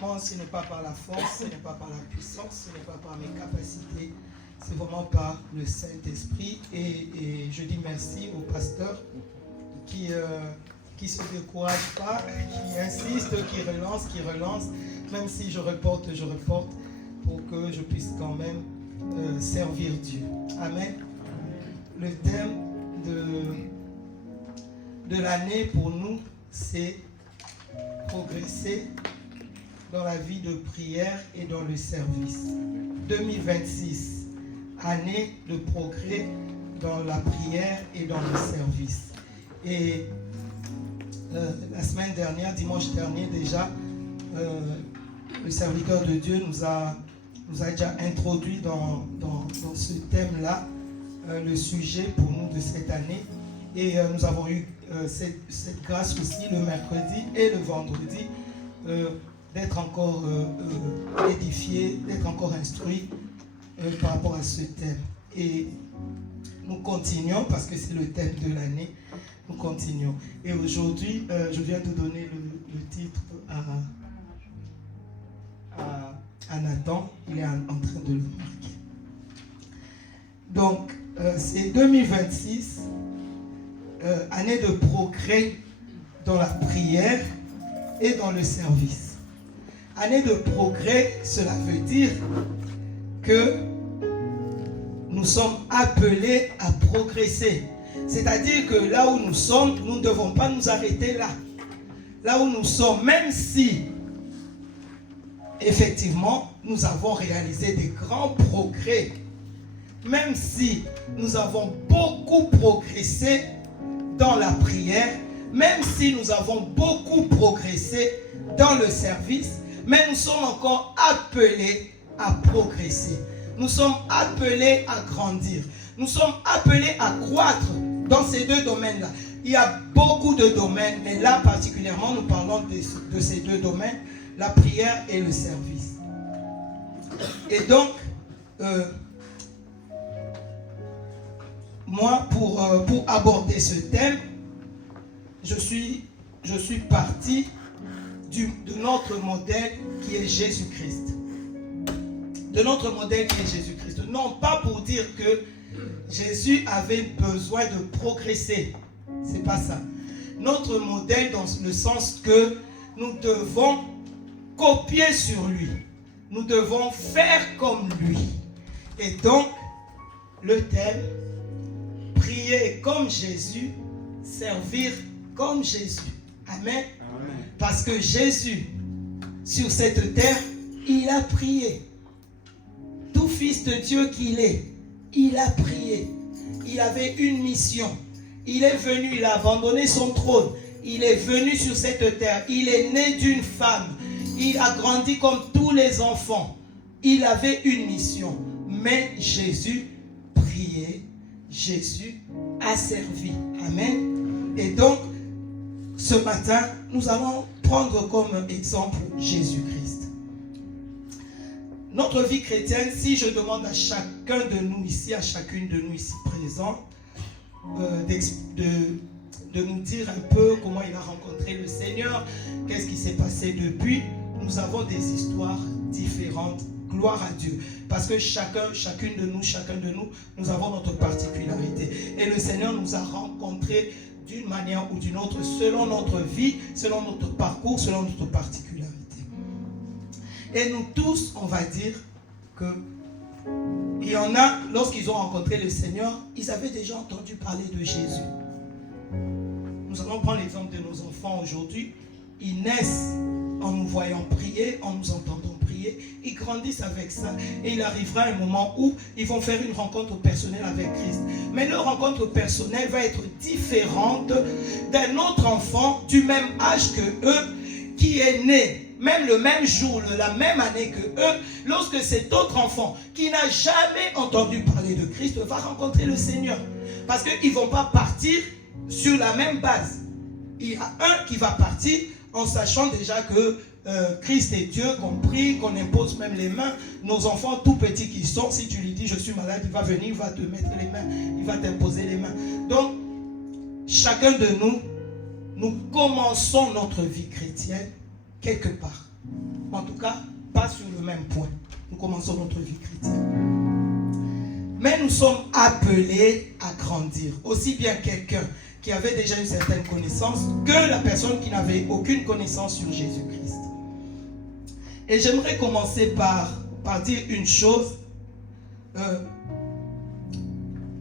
Moi, ce n'est pas par la force, ce n'est pas par la puissance, ce n'est pas par mes capacités, c'est vraiment par le Saint-Esprit. Et je dis merci au pasteur qui ne se décourage pas, qui insiste, qui relance, même si je reporte, pour que je puisse quand même servir Dieu. Amen. Le thème de l'année pour nous, c'est progresser dans la vie de prière et dans le service. 2026, année de progrès dans la prière et dans le service. Et la semaine dernière, dimanche dernier déjà, le serviteur de Dieu nous a déjà introduit dans ce thème-là, le sujet pour nous de cette année. Et nous avons eu cette grâce aussi le mercredi et le vendredi d'être encore édifiés, d'être encore instruits par rapport à ce thème. Et nous continuons parce que c'est le thème de l'année. Nous continuons. Et aujourd'hui, je viens de donner le titre à Nathan. Il est en train de le marquer. Donc, c'est 2026, année de progrès dans la prière et dans le service. Année de progrès, cela veut dire que nous sommes appelés à progresser. C'est-à-dire que là où nous sommes, nous ne devons pas nous arrêter là. Là où nous sommes, même si effectivement nous avons réalisé des grands progrès, même si nous avons beaucoup progressé dans la prière, même si nous avons beaucoup progressé dans le service, mais nous sommes encore appelés à progresser. Nous sommes appelés à grandir. Nous sommes appelés à croître dans ces deux domaines-là. Il y a beaucoup de domaines, mais là particulièrement, nous parlons de ces deux domaines, la prière et le service. Et donc, moi, pour aborder ce thème, je suis parti de notre modèle qui est Jésus-Christ. De notre modèle qui est Jésus-Christ. Non pas pour dire que Jésus avait besoin de progresser. C'est pas ça. Notre modèle dans le sens que nous devons copier sur lui. Nous devons faire comme lui. Et donc, le thème, prier comme Jésus, servir comme Jésus. Amen. Amen. Parce que Jésus, sur cette terre, il a prié. Tout fils de Dieu qu'il est, il a prié. Il avait une mission. Il est venu, il a abandonné son trône. Il est venu sur cette terre. Il est né d'une femme. Il a grandi comme tous les enfants. Il avait une mission. Mais Jésus priait. Jésus a servi. Amen. Et donc, ce matin, nous allons prendre comme exemple Jésus-Christ. Notre vie chrétienne, si je demande à chacun de nous ici, à chacune de nous ici présents, de nous dire un peu comment il a rencontré le Seigneur, qu'est-ce qui s'est passé depuis, nous avons des histoires différentes. Gloire à Dieu. Parce que chacun de nous, nous avons notre particularité. Et le Seigneur nous a rencontrés d'une manière ou d'une autre, selon notre vie, selon notre parcours, selon notre particularité. Et nous tous, on va dire que il y en a, lorsqu'ils ont rencontré le Seigneur, ils avaient déjà entendu parler de Jésus. Nous allons prendre l'exemple de nos enfants aujourd'hui. Ils naissent en nous voyant prier, en nous entendant prier. Ils grandissent avec ça. Et il arrivera un moment où ils vont faire une rencontre personnelle avec Christ. Mais leur rencontre personnelle va être différente d'un autre enfant du même âge que eux, qui est né même le même jour, la même année que eux, lorsque cet autre enfant qui n'a jamais entendu parler de Christ va rencontrer le Seigneur. Parce qu'ils ne vont pas partir sur la même base. Il y a un qui va partir en sachant déjà que Christ est Dieu, qu'on prie, qu'on impose même les mains. Nos enfants tout petits qui sont, si tu lui dis je suis malade, il va venir, il va te mettre les mains, il va t'imposer les mains. Donc, chacun de nous, nous commençons notre vie chrétienne quelque part. En tout cas, pas sur le même point. Nous commençons notre vie chrétienne. Mais nous sommes appelés à grandir. Aussi bien quelqu'un qui avait déjà une certaine connaissance que la personne qui n'avait aucune connaissance sur Jésus-Christ. Et j'aimerais commencer par dire une chose.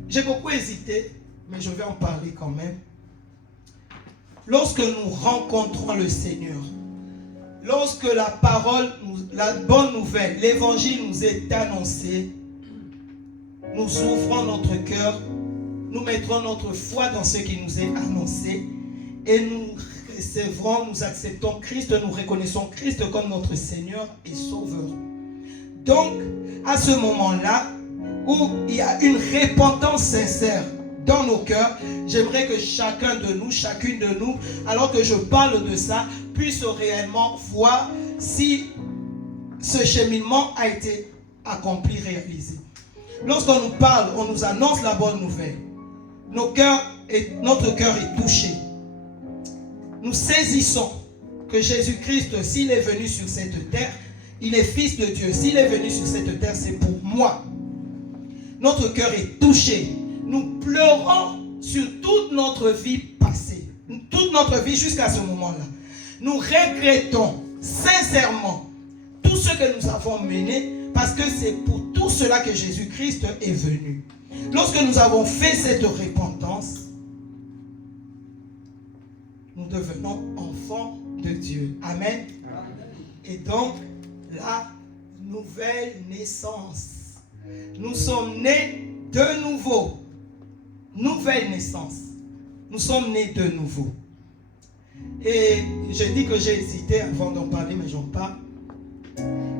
J'ai beaucoup hésité, mais je vais en parler quand même. Lorsque nous rencontrons le Seigneur, lorsque la parole, la bonne nouvelle, l'évangile nous est annoncé, nous ouvrons notre cœur, nous mettrons notre foi dans ce qui nous est annoncé et nous recevrons, nous acceptons Christ, nous reconnaissons Christ comme notre Seigneur et Sauveur. Donc, à ce moment-là, où il y a une repentance sincère dans nos cœurs, j'aimerais que chacun de nous, chacune de nous, alors que je parle de ça, puisse réellement voir si ce cheminement a été accompli, réalisé. Lorsqu'on nous parle, on nous annonce la bonne nouvelle. Notre cœur est touché. Nous saisissons que Jésus-Christ, s'il est venu sur cette terre, il est fils de Dieu. S'il est venu sur cette terre, c'est pour moi. Notre cœur est touché. Nous pleurons sur toute notre vie passée. Toute notre vie jusqu'à ce moment-là. Nous regrettons sincèrement tout ce que nous avons mené parce que c'est pour tout cela que Jésus-Christ est venu. Lorsque nous avons fait cette repentance, nous devenons enfants de Dieu. Amen. Et donc, la nouvelle naissance. Nous sommes nés de nouveau. Nouvelle naissance. Nous sommes nés de nouveau. Et je dis que j'ai hésité avant d'en parler, mais j'en parle.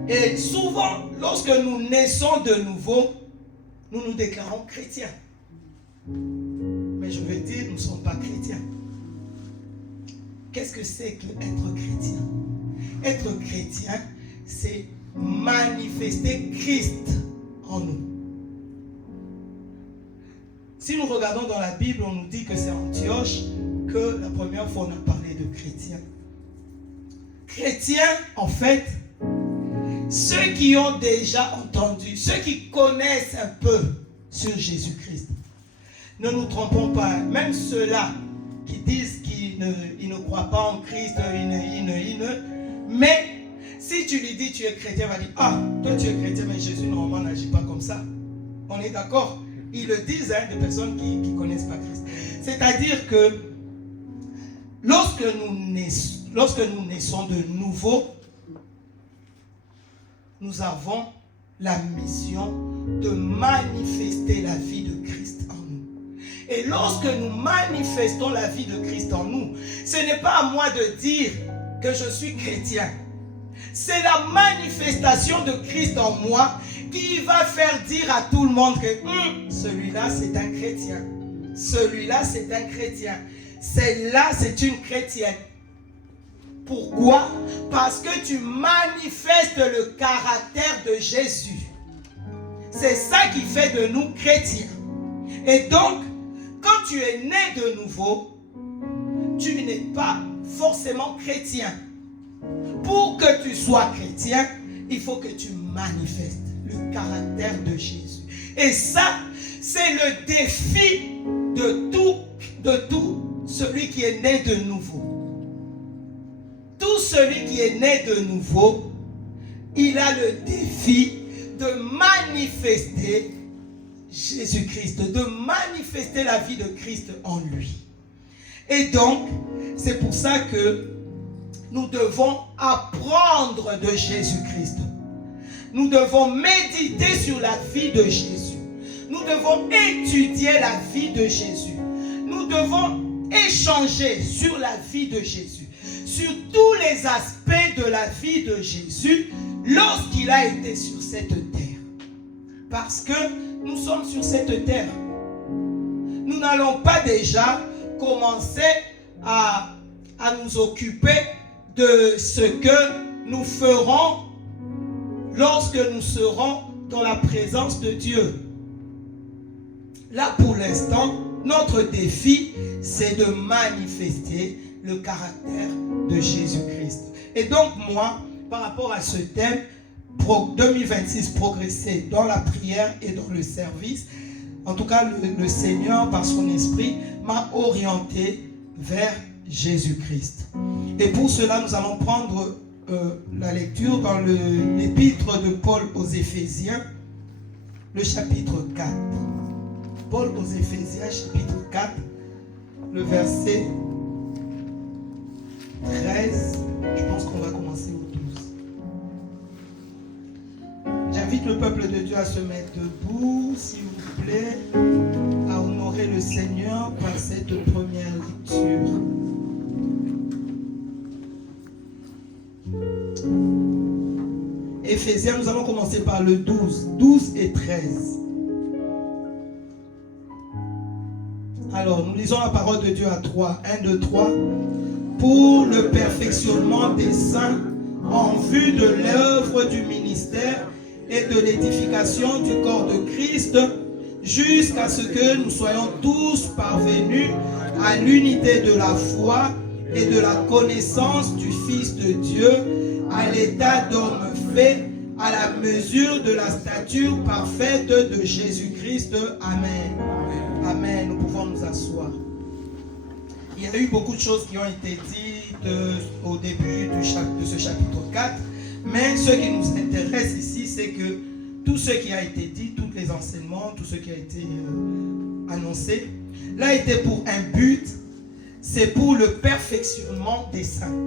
Et souvent, lorsque nous naissons de nouveau, nous nous déclarons chrétiens. Mais je veux dire, nous ne sommes pas chrétiens. Qu'est-ce que c'est qu'être chrétien? Être chrétien, c'est manifester Christ en nous. Si nous regardons dans la Bible, on nous dit que c'est Antioche que la première fois on a parlé de chrétiens. Chrétiens, en fait, ceux qui ont déjà entendu, ceux qui connaissent un peu sur Jésus-Christ. Ne nous trompons pas, même ceux-là qui disent qu'ils ne croient pas en Christ, mais si tu lui dis tu es chrétien, il va dire ah, toi tu es chrétien, mais Jésus normalement n'agit pas comme ça. On est d'accord? Ils le disent, des personnes qui ne connaissent pas Christ. C'est-à-dire que lorsque nous naissons de nouveau, nous avons la mission de manifester la vie de Christ en nous. Et lorsque nous manifestons la vie de Christ en nous, ce n'est pas à moi de dire que je suis chrétien. C'est la manifestation de Christ en moi qui va faire dire à tout le monde que celui-là c'est un chrétien. Celui-là c'est un chrétien. Celle-là c'est une chrétienne. Pourquoi? Parce que tu manifestes le caractère de Jésus. C'est ça qui fait de nous chrétiens. Et donc, quand tu es né de nouveau, tu n'es pas forcément chrétien. Pour que tu sois chrétien, il faut que tu manifestes le caractère de Jésus. Et ça, c'est le défi de tout celui qui est né de nouveau. Tout celui qui est né de nouveau, il a le défi de manifester Jésus-Christ, de manifester la vie de Christ en lui. Et donc, c'est pour ça que nous devons apprendre de Jésus-Christ. Nous devons méditer sur la vie de Jésus. Nous devons étudier la vie de Jésus. Nous devons échanger sur la vie de Jésus, sur tous les aspects de la vie de Jésus lorsqu'il a été sur cette terre. Parce que nous sommes sur cette terre. Nous n'allons pas déjà commencer à nous occuper de ce que nous ferons lorsque nous serons dans la présence de Dieu. Là, pour l'instant, notre défi, c'est de manifester le caractère de Jésus-Christ. Et donc, moi, par rapport à ce thème, 2026, progresser dans la prière et dans le service. En tout cas, le Seigneur, par son esprit, m'a orienté vers Jésus-Christ. Et pour cela, nous allons prendre la lecture dans l'épître de Paul aux Éphésiens, le chapitre 4. Paul aux Éphésiens, chapitre 4, le verset 13. Je pense qu'on va commencer au 12. J'invite le peuple de Dieu à se mettre debout, s'il vous plaît, à honorer le Seigneur par cette première lecture. Éphésiens, nous allons commencer par le 12 et 13. Alors, nous lisons la parole de Dieu à 3. 1, 2, 3. Pour le perfectionnement des saints en vue de l'œuvre du ministère et de l'édification du corps de Christ, jusqu'à ce que nous soyons tous parvenus à l'unité de la foi et de la connaissance du Fils de Dieu, à l'état d'homme fait, à la mesure de la stature parfaite de Jésus-Christ. Amen. Amen. Nous pouvons nous asseoir. Il y a eu beaucoup de choses qui ont été dites au début de ce chapitre 4, mais ce qui nous intéresse ici, c'est que tout ce qui a été dit, tous les enseignements, tout ce qui a été annoncé, l'a été pour un but, c'est pour le perfectionnement des saints.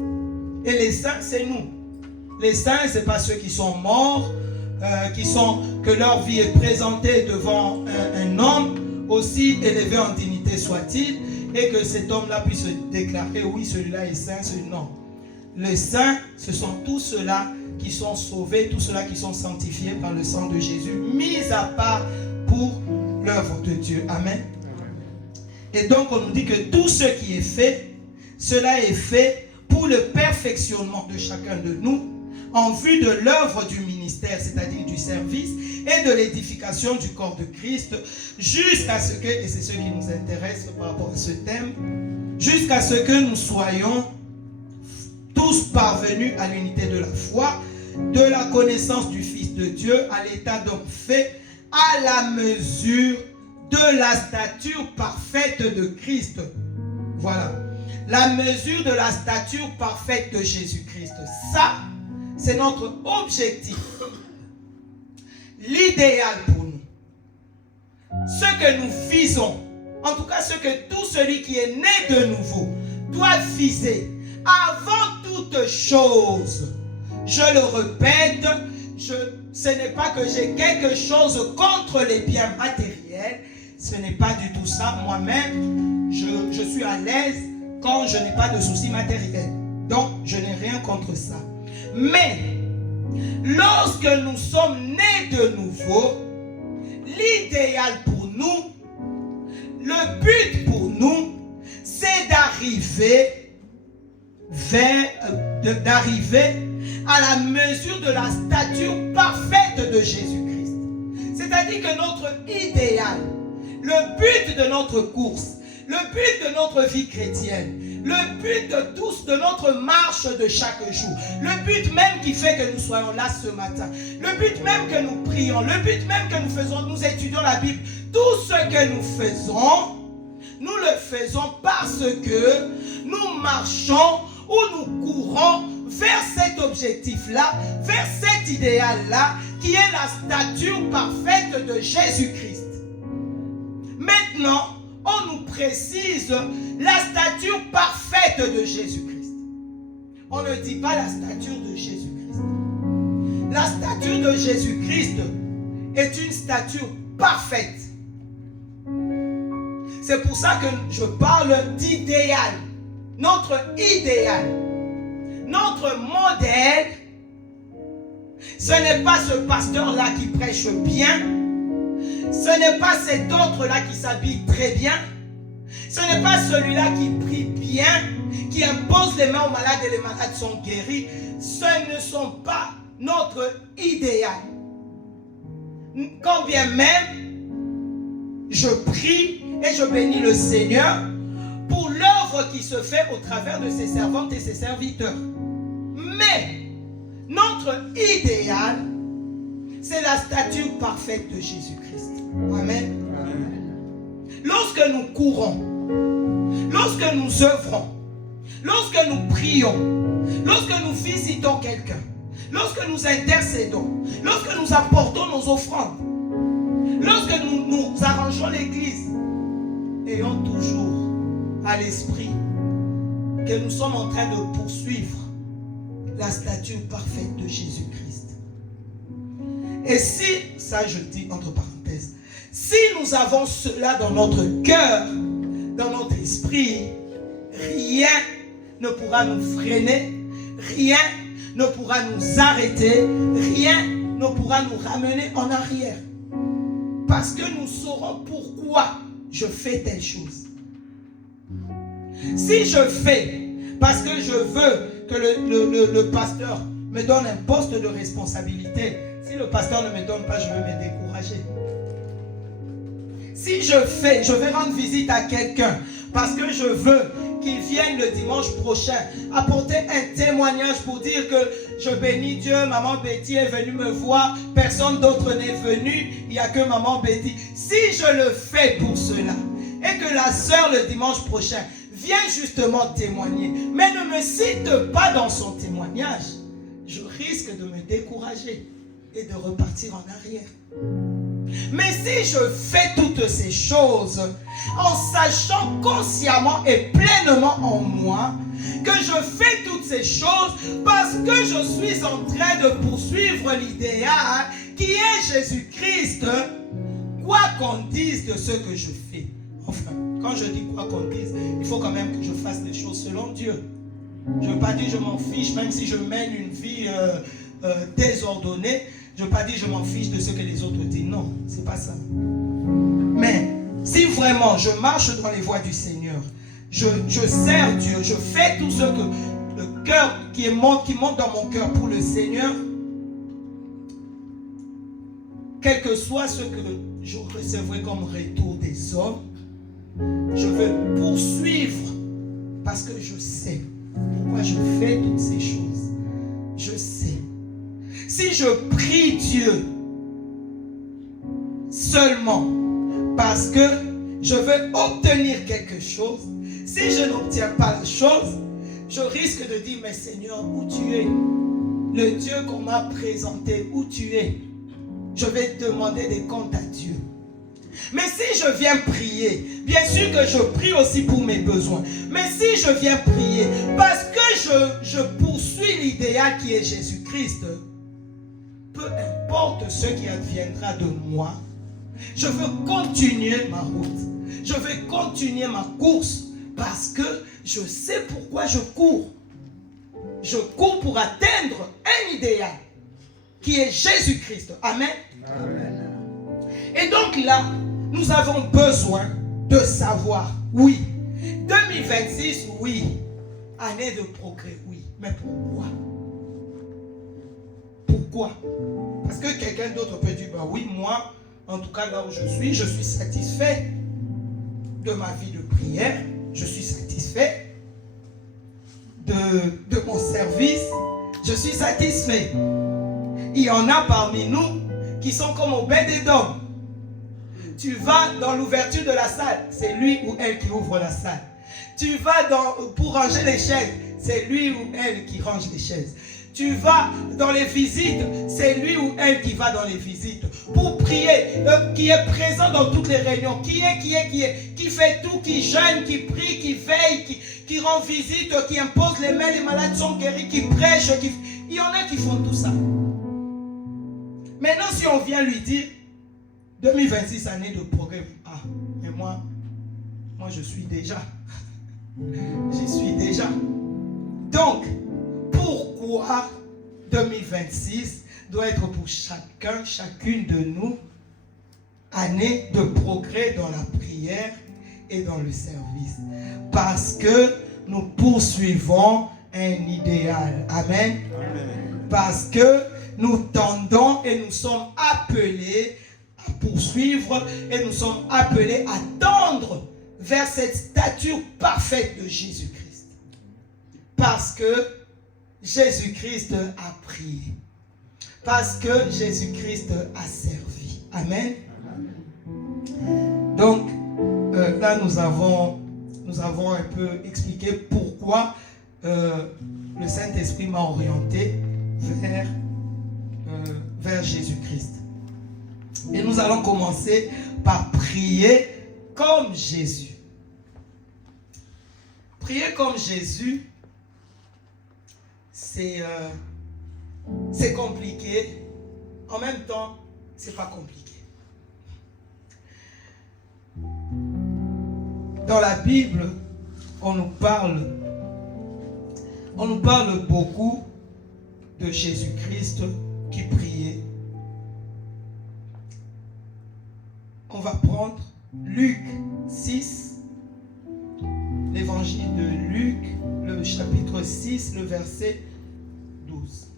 Et les saints, c'est nous. Les saints, ce n'est pas ceux qui sont morts, que leur vie est présentée devant un homme, aussi élevé en dignité soit-il, et que cet homme-là puisse se déclarer, oui, celui-là est saint, celui-là non. Les saints, ce sont tous ceux-là qui sont sauvés, tous ceux-là qui sont sanctifiés par le sang de Jésus, mis à part pour l'œuvre de Dieu. Amen. Et donc, on nous dit que tout ce qui est fait, cela est fait pour le perfectionnement de chacun de nous, en vue de l'œuvre du ministère, c'est-à-dire du service, et de l'édification du corps de Christ, jusqu'à ce que, et c'est ce qui nous intéresse par rapport à ce thème, jusqu'à ce que nous soyons tous parvenus à l'unité de la foi, de la connaissance du Fils de Dieu, à l'état d'homme fait, à la mesure de la stature parfaite de Christ. Voilà. La mesure de la stature parfaite de Jésus-Christ. Ça, c'est notre objectif. L'idéal pour nous. Ce que nous visons, en tout cas ce que tout celui qui est né de nouveau doit viser avant toute chose. Je le répète, ce n'est pas que j'ai quelque chose contre les biens matériels, ce n'est pas du tout ça. Moi-même, je suis à l'aise quand je n'ai pas de soucis matériels. Donc, je n'ai rien contre ça. Mais, lorsque nous sommes nés de nouveau, l'idéal pour nous, le but pour nous, c'est d'arriver à la mesure de la stature parfaite de Jésus-Christ. C'est-à-dire que notre idéal, le but de notre course, le but de notre vie chrétienne, le but de tous, de notre marche de chaque jour, le but même qui fait que nous soyons là ce matin, le but même que nous prions, le but même que nous faisons, nous étudions la Bible, tout ce que nous faisons, nous le faisons parce que nous marchons ou nous courons vers cet objectif-là, vers cet idéal-là, qui est la stature parfaite de Jésus-Christ. Maintenant, on nous précise la stature parfaite de Jésus-Christ. On ne dit pas la stature de Jésus-Christ. La stature de Jésus-Christ est une stature parfaite. C'est pour ça que je parle d'idéal. Notre idéal, notre modèle, ce n'est pas ce pasteur-là qui prêche bien. Ce n'est pas cet autre-là qui s'habille très bien. Ce n'est pas celui-là qui prie bien, qui impose les mains aux malades et les malades sont guéris. Ce ne sont pas notre idéal. Quand bien même, je prie et je bénis le Seigneur pour l'œuvre qui se fait au travers de ses servantes et ses serviteurs. Mais Notre idéal, c'est la stature parfaite de Jésus-Christ. Amen. Lorsque nous courons, lorsque nous œuvrons, lorsque nous prions, lorsque nous visitons quelqu'un, lorsque nous intercédons, lorsque nous apportons nos offrandes, lorsque nous arrangeons l'église, ayons toujours à l'esprit que nous sommes en train de poursuivre la stature parfaite de Jésus-Christ. Et si, ça je dis entre parenthèses, si nous avons cela dans notre cœur, dans notre esprit, rien ne pourra nous freiner, rien ne pourra nous arrêter, rien ne pourra nous ramener en arrière. Parce que nous saurons pourquoi je fais telle chose. Si je fais parce que je veux que le pasteur me donne un poste de responsabilité, si le pasteur ne me donne pas, je vais me décourager. Si je vais rendre visite à quelqu'un parce que je veux qu'il vienne le dimanche prochain apporter un témoignage pour dire que je bénis Dieu, maman Betty est venue me voir, personne d'autre n'est venu, il n'y a que maman Betty. Si je le fais pour cela et que la sœur le dimanche prochain vient justement témoigner, mais ne me cite pas dans son témoignage, je risque de me décourager et de repartir en arrière. Mais si je fais toutes ces choses en sachant consciemment et pleinement en moi que je fais toutes ces choses parce que je suis en train de poursuivre l'idéal qui est Jésus-Christ, quoi qu'on dise de ce que je fais. Enfin, quand je dis quoi qu'on dise, il faut quand même que je fasse des choses selon Dieu. Je ne veux pas dire je m'en fiche, même si je mène une vie désordonnée. Je ne veux pas dire je m'en fiche de ce que les autres disent. Non, ce n'est pas ça. Mais si vraiment je marche dans les voies du Seigneur, je sers Dieu, je fais tout ce que le cœur qui monte dans mon cœur pour le Seigneur, quel que soit ce que je recevrai comme retour des hommes, je veux poursuivre parce que je sais pourquoi je fais toutes ces choses. Je sais. Si je prie Dieu seulement parce que je veux obtenir quelque chose, si je n'obtiens pas la chose, je risque de dire, mais Seigneur, où tu es? Le Dieu qu'on m'a présenté, où tu es? Je vais demander des comptes à Dieu. Mais si je viens prier, bien sûr que je prie aussi pour mes besoins. Mais si je viens prier parce que je poursuis l'idéal qui est Jésus-Christ, peu importe ce qui adviendra de moi, je veux continuer ma route. Je veux continuer ma course parce que je sais pourquoi je cours. Je cours pour atteindre un idéal qui est Jésus-Christ. Amen. Amen. Et donc là, nous avons besoin de savoir, oui, 2026, oui, année de progrès, oui. Mais pourquoi? Pourquoi? Parce que quelqu'un d'autre peut dire, bah oui, moi, en tout cas là où je suis satisfait de ma vie de prière, je suis satisfait de mon service, je suis satisfait. Il y en a parmi nous qui sont comme au bain des dômes. Tu vas dans l'ouverture de la salle, c'est lui ou elle qui ouvre la salle. Tu vas pour ranger les chaises, c'est lui ou elle qui range les chaises. Tu vas dans les visites, c'est lui ou elle qui va dans les visites. Pour prier, qui est présent dans toutes les réunions, qui fait tout, qui jeûne, qui prie, qui veille, qui rend visite, qui impose les mains, les malades sont guéris, qui prêche, il y en a qui font tout ça. Maintenant, si on vient lui dire 2026 année de progrès, ah, mais moi je suis déjà. J'y suis déjà. Donc, pourquoi 2026 doit être pour chacune de nous année de progrès dans la prière et dans le service? Parce que nous poursuivons un idéal. Amen. Amen. Parce que nous tendons et nous sommes appelés à poursuivre et nous sommes appelés à tendre vers cette stature parfaite de Jésus-Christ. Parce que Jésus-Christ a prié. Parce que Jésus-Christ a servi. Amen. Donc, là, nous avons un peu expliqué pourquoi le Saint-Esprit m'a orienté vers Jésus-Christ. Et nous allons commencer par prier comme Jésus. Prier comme Jésus, c'est compliqué. En même temps, c'est pas compliqué. Dans la Bible, on nous parle beaucoup de Jésus-Christ qui priait. On va prendre Luc 6, l'évangile de Luc, le chapitre 6, le verset 12.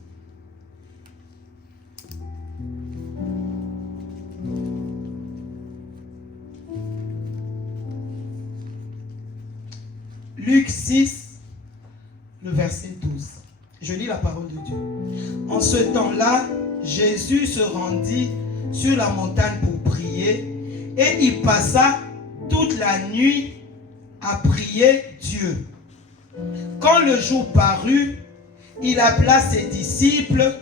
Luc 6, le verset 12. Je lis la parole de Dieu. En ce temps-là, Jésus se rendit sur la montagne pour prier et il passa toute la nuit à prier Dieu. Quand le jour parut, il appela ses disciples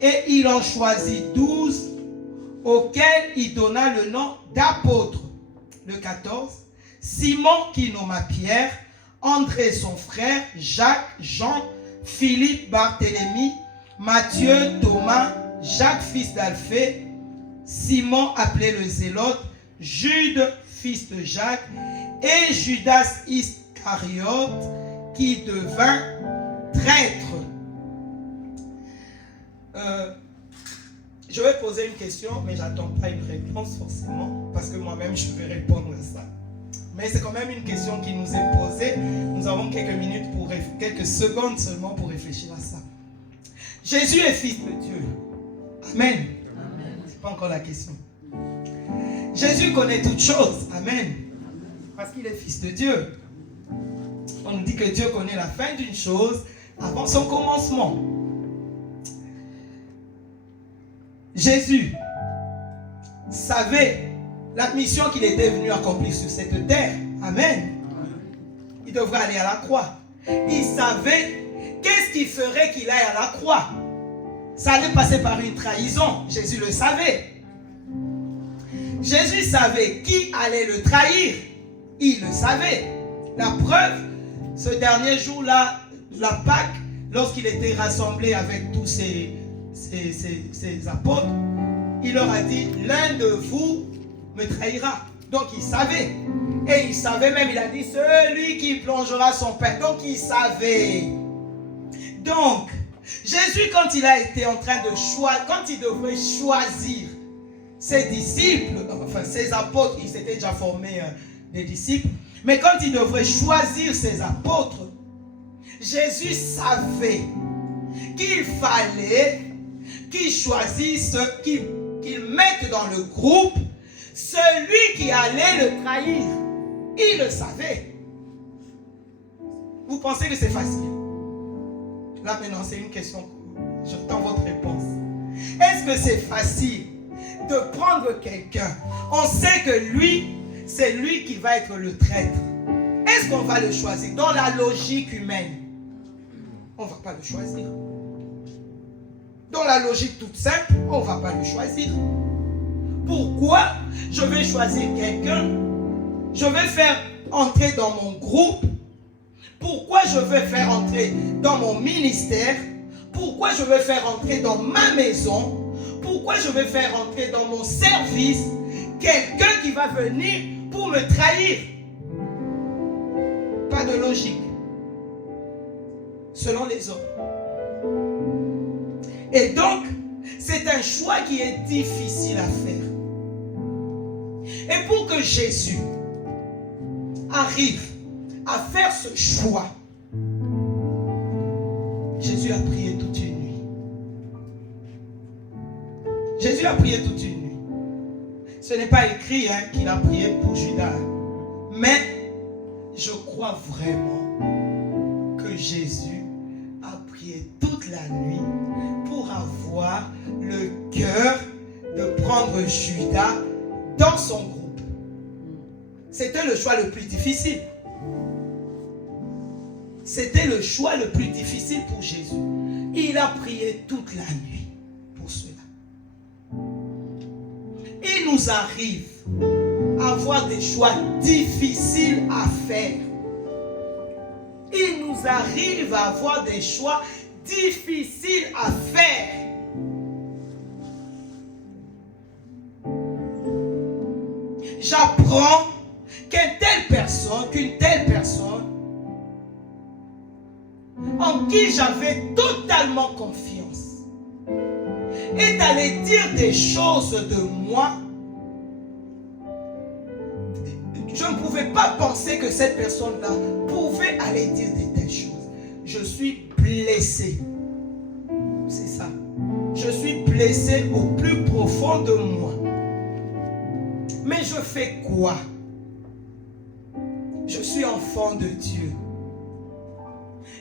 et il en choisit 12 auxquels il donna le nom d'apôtres. Le 14, Simon qui nomma Pierre, André son frère, Jacques, Jean, Philippe, Barthélemy, Matthieu, Thomas, Jacques fils d'Alphée, Simon appelé le Zélote, Jude fils de Jacques et Judas Iscariote qui devint traître. Je vais poser une question, mais j'attends pas une réponse forcément, parce que moi-même je vais répondre à ça. Mais c'est quand même une question qui nous est posée. Nous avons quelques secondes seulement pour réfléchir à ça. Jésus est fils de Dieu. Amen. C'est pas encore la question. Jésus connaît toutes choses. Amen. Parce qu'il est fils de Dieu. On nous dit que Dieu connaît la fin d'une chose avant son commencement. Jésus savait la mission qu'il était venu accomplir sur cette terre. Amen. Il devrait aller à la croix. Il savait qu'est-ce qui ferait qu'il aille à la croix. Ça allait passer par une trahison. Jésus le savait. Jésus savait qui allait le trahir. Il le savait. La preuve, ce dernier jour-là, la Pâque, lorsqu'il était rassemblé avec tous ses apôtres, il leur a dit, l'un de vous me trahira. Donc il savait. Et il savait même, il a dit, celui qui plongera son pain. Donc il savait. Donc, Jésus, quand il a été en train de choisir, quand il devrait choisir ses disciples, enfin ses apôtres, il s'était déjà formé des disciples, mais quand il devrait choisir ses apôtres, Jésus savait qu'il fallait qu'il choisisse, qu'il mette dans le groupe celui qui allait le trahir. Il le savait. Vous pensez que c'est facile? Là maintenant, c'est une question. J'attends votre réponse. Est-ce que c'est facile de prendre quelqu'un? On sait que lui, c'est lui qui va être le traître. Est-ce qu'on va le choisir? Dans la logique humaine, on ne va pas le choisir. Dans la logique toute simple, on ne va pas le choisir. Pourquoi je vais choisir quelqu'un? Je vais faire entrer dans mon groupe. Pourquoi je vais faire entrer dans mon ministère? Pourquoi je vais faire entrer dans ma maison? Pourquoi je vais faire entrer dans mon service quelqu'un qui va venir pour me trahir? Pas de logique. Selon les hommes. Et donc, c'est un choix qui est difficile à faire. Et pour que Jésus arrive à faire ce choix, Jésus a prié toute une nuit. Jésus a prié toute une nuit. Ce n'est pas écrit qu'il a prié pour Judas. Mais je crois vraiment que Jésus a prié la nuit pour avoir le cœur de prendre Judas dans son groupe. C'était le choix le plus difficile. C'était le choix le plus difficile pour Jésus. Il a prié toute la nuit pour cela. Il nous arrive à avoir des choix difficiles à faire. Il nous arrive à avoir des choix difficiles à faire. J'apprends qu'une telle personne en qui j'avais totalement confiance est allée dire des choses de moi. Je ne pouvais pas penser que cette personne-là pouvait aller dire de telles choses. Je suis blessé. C'est ça. Je suis blessé au plus profond de moi. Mais je fais quoi? Je suis enfant de Dieu.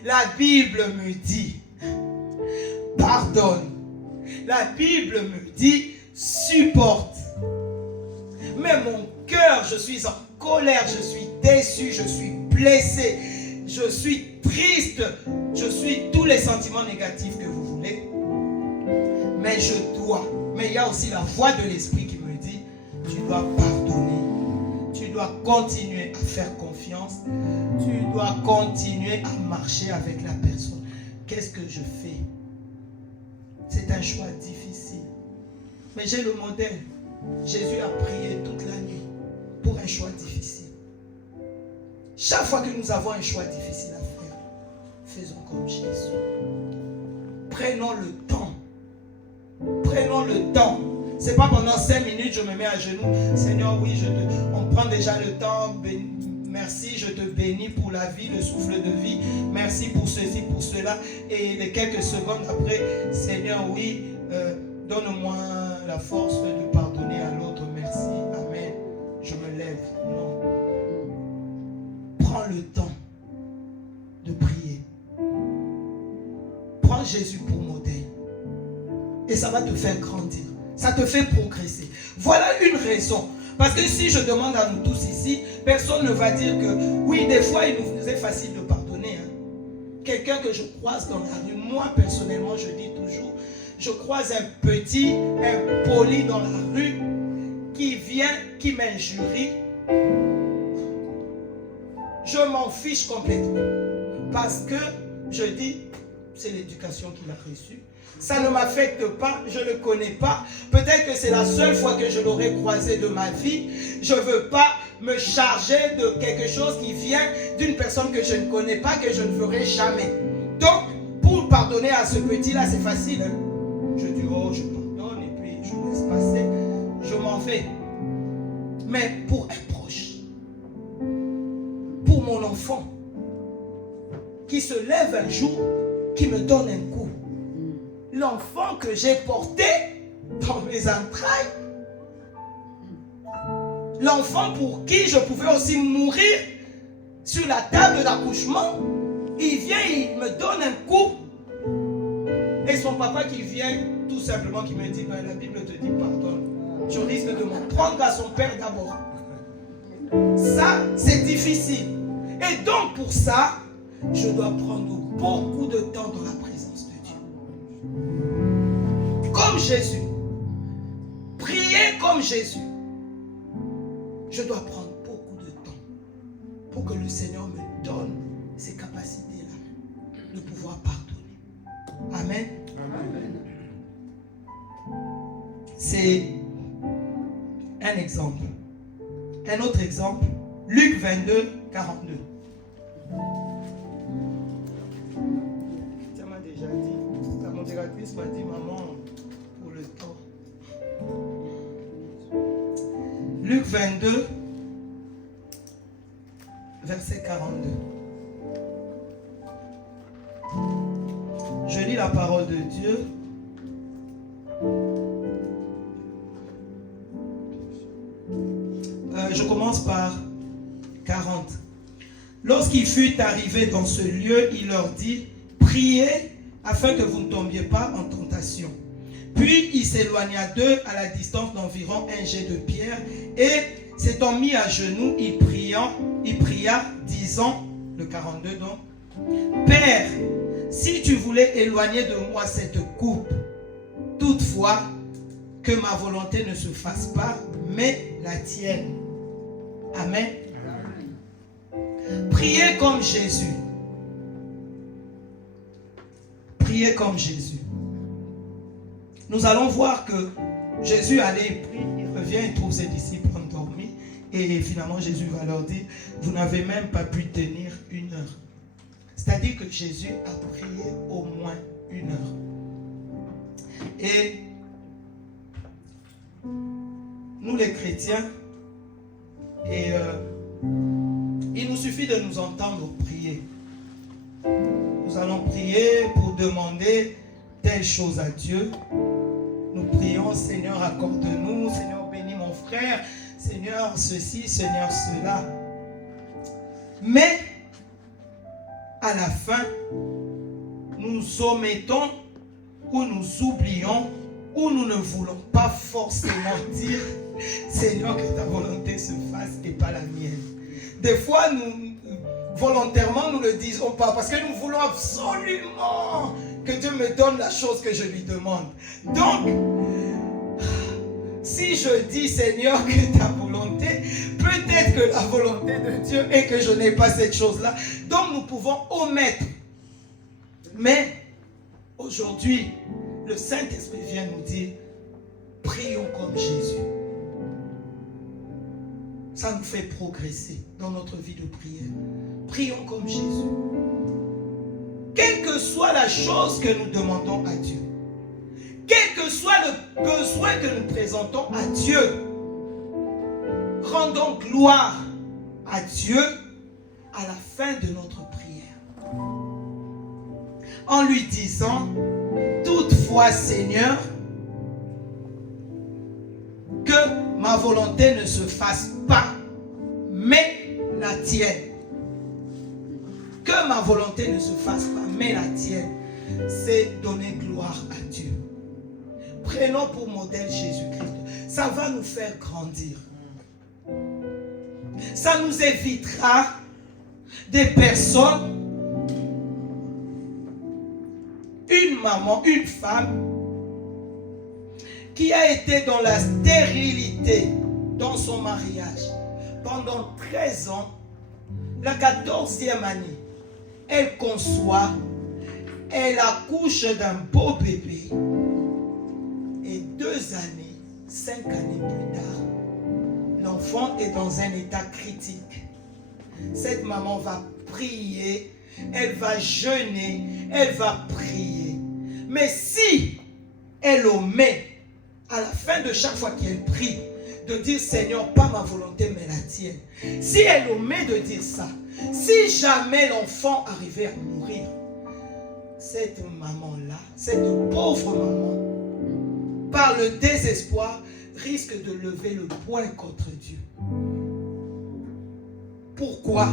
La Bible me dit, pardonne. La Bible me dit, supporte. Mais mon cœur, je suis en colère, je suis déçu, je suis blessé, je suis triste, je suis tous les sentiments négatifs que vous voulez. Mais je dois. Mais il y a aussi la voix de l'Esprit qui me dit, tu dois pardonner. Tu dois continuer à faire confiance. Tu dois continuer à marcher avec la personne. Qu'est-ce que je fais? C'est un choix difficile. Mais j'ai le modèle. Jésus a prié toute la nuit pour un choix difficile. Chaque fois que nous avons un choix difficile à faire, faisons comme Jésus. Prenons le temps. Prenons le temps. C'est pas pendant 5 minutes je me mets à genoux. Seigneur, oui, on prend déjà le temps. Merci, je te bénis pour la vie, le souffle de vie. Merci pour ceci, pour cela. Et les quelques secondes après, Seigneur, oui, donne-moi la force de pardonner à l'autre. Merci, amen. Je me lève. Non. Prends le temps de prier. Prends Jésus pour modèle. Et ça va te faire grandir. Ça te fait progresser. Voilà une raison. Parce que si je demande à nous tous ici, personne ne va dire que oui, des fois il nous est facile de pardonner. Quelqu'un que je croise dans la rue, moi personnellement je dis toujours, je croise un petit, un poli dans la rue qui vient, qui m'injurie. Je m'en fiche complètement. Parce que je dis, c'est l'éducation qu'il a reçue. Ça ne m'affecte pas, je ne le connais pas. Peut-être que c'est la seule fois que je l'aurai croisé de ma vie. Je ne veux pas me charger de quelque chose qui vient d'une personne que je ne connais pas, que je ne ferai jamais. Donc, pour pardonner à ce petit-là, c'est facile. Hein? Je dis, oh, je pardonne et puis je laisse passer. Je m'en vais. Mais pour un proche, pour mon enfant, qui se lève un jour, qui me donne un coup, l'enfant que j'ai porté dans mes entrailles, l'enfant pour qui je pouvais aussi mourir sur la table d'accouchement, il vient, il me donne un coup. Et son papa qui vient, tout simplement, qui me dit, ben, la Bible te dit pardonne. Je risque de m'en prendre à son père d'abord. Ça, c'est difficile. Et donc, pour ça, je dois prendre beaucoup de temps dans la présence de Dieu. Comme Jésus. Prier comme Jésus. Je dois prendre beaucoup de temps pour que le Seigneur me donne ces capacités-là de pouvoir pardonner. Amen. Amen. C'est un exemple. Un autre exemple, Luc 22, 42. Ça m'a déjà dit, la modératrice m'a dit, maman, pour le temps. Luc 22, verset 42. Je lis la parole de Dieu. Je commence par 40. Lorsqu'il fut arrivé dans ce lieu, il leur dit, priez afin que vous ne tombiez pas en tentation. Puis il s'éloigna d'eux à la distance d'environ un jet de pierre, et s'étant mis à genoux, il pria, disant, le 42 donc, Père, si tu voulais éloigner de moi cette coupe, toutefois, que ma volonté ne se fasse pas, mais la tienne. Amen. Priez comme Jésus. Priez comme Jésus. Nous allons voir que Jésus allait, il revient, il trouve ses disciples endormis, et finalement Jésus va leur dire, vous n'avez même pas pu tenir 1 heure. C'est-à-dire que Jésus a prié au moins 1 heure. Et nous les chrétiens, il nous suffit de nous entendre prier. Nous allons prier pour demander telle chose à Dieu. Nous prions, Seigneur, accorde-nous, Seigneur, bénis mon frère, Seigneur, ceci, Seigneur, cela. Mais, à la fin, nous omettons ou nous oublions ou nous ne voulons pas forcément dire, Seigneur, que ta volonté se fasse et pas la mienne. Des fois, nous, volontairement, nous ne le disons pas parce que nous voulons absolument que Dieu me donne la chose que je lui demande. Donc, si je dis, Seigneur, que ta volonté, peut-être que la volonté de Dieu est que je n'ai pas cette chose-là. Donc, nous pouvons omettre. Mais, aujourd'hui, le Saint-Esprit vient nous dire, prions comme Jésus. Ça nous fait progresser dans notre vie de prière. Prions comme Jésus. Quelle que soit la chose que nous demandons à Dieu, quel que soit le besoin que nous présentons à Dieu, rendons gloire à Dieu à la fin de notre prière. En lui disant, toutefois Seigneur, que ma volonté ne se fasse pas, mais la tienne. Que ma volonté ne se fasse pas, mais la tienne. C'est donner gloire à Dieu. Prenons pour modèle Jésus-Christ. Ça va nous faire grandir. Ça nous évitera des personnes, une maman, une femme, qui a été dans la stérilité dans son mariage pendant 13 ans, la 14e année, elle conçoit, elle accouche d'un beau bébé, et 2 années, 5 années plus tard, l'enfant est dans un état critique. Cette maman va prier, elle va jeûner, elle va prier. Mais si elle omet, à la fin de chaque fois qu'elle prie, de dire Seigneur, pas ma volonté mais la tienne. Si elle omet de dire ça, si jamais l'enfant arrivait à mourir, cette maman-là, cette pauvre maman, par le désespoir, risque de lever le poing contre Dieu. Pourquoi?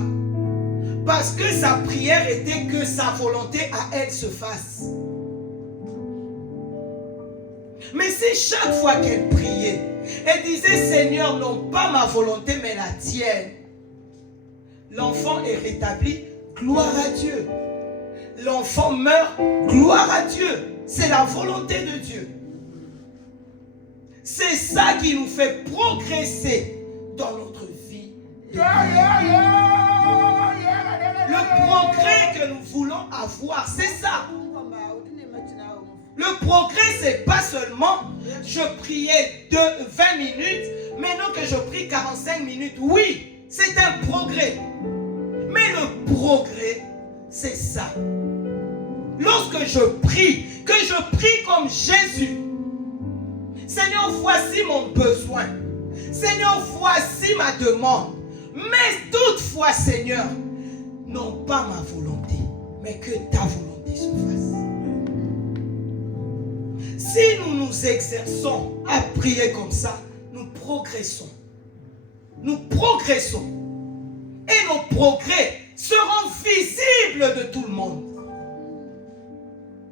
Parce que sa prière était que sa volonté à elle se fasse. Mais si chaque fois qu'elle priait, elle disait Seigneur, non pas ma volonté mais la tienne, l'enfant est rétabli, gloire à Dieu. L'enfant meurt, gloire à Dieu. C'est la volonté de Dieu. C'est ça qui nous fait progresser dans notre vie. Le progrès que nous voulons avoir, c'est ça. Le progrès, c'est pas seulement je priais 20 minutes, maintenant que je prie 45 minutes. Oui, c'est un progrès. Mais le progrès, c'est ça. Lorsque je prie, que je prie comme Jésus. Seigneur, voici mon besoin. Seigneur, voici ma demande. Mais toutefois, Seigneur, non pas ma volonté, mais que ta volonté se fasse. Si nous nous exerçons à prier comme ça, nous progressons. Nous progressons. Et nos progrès seront visibles de tout le monde.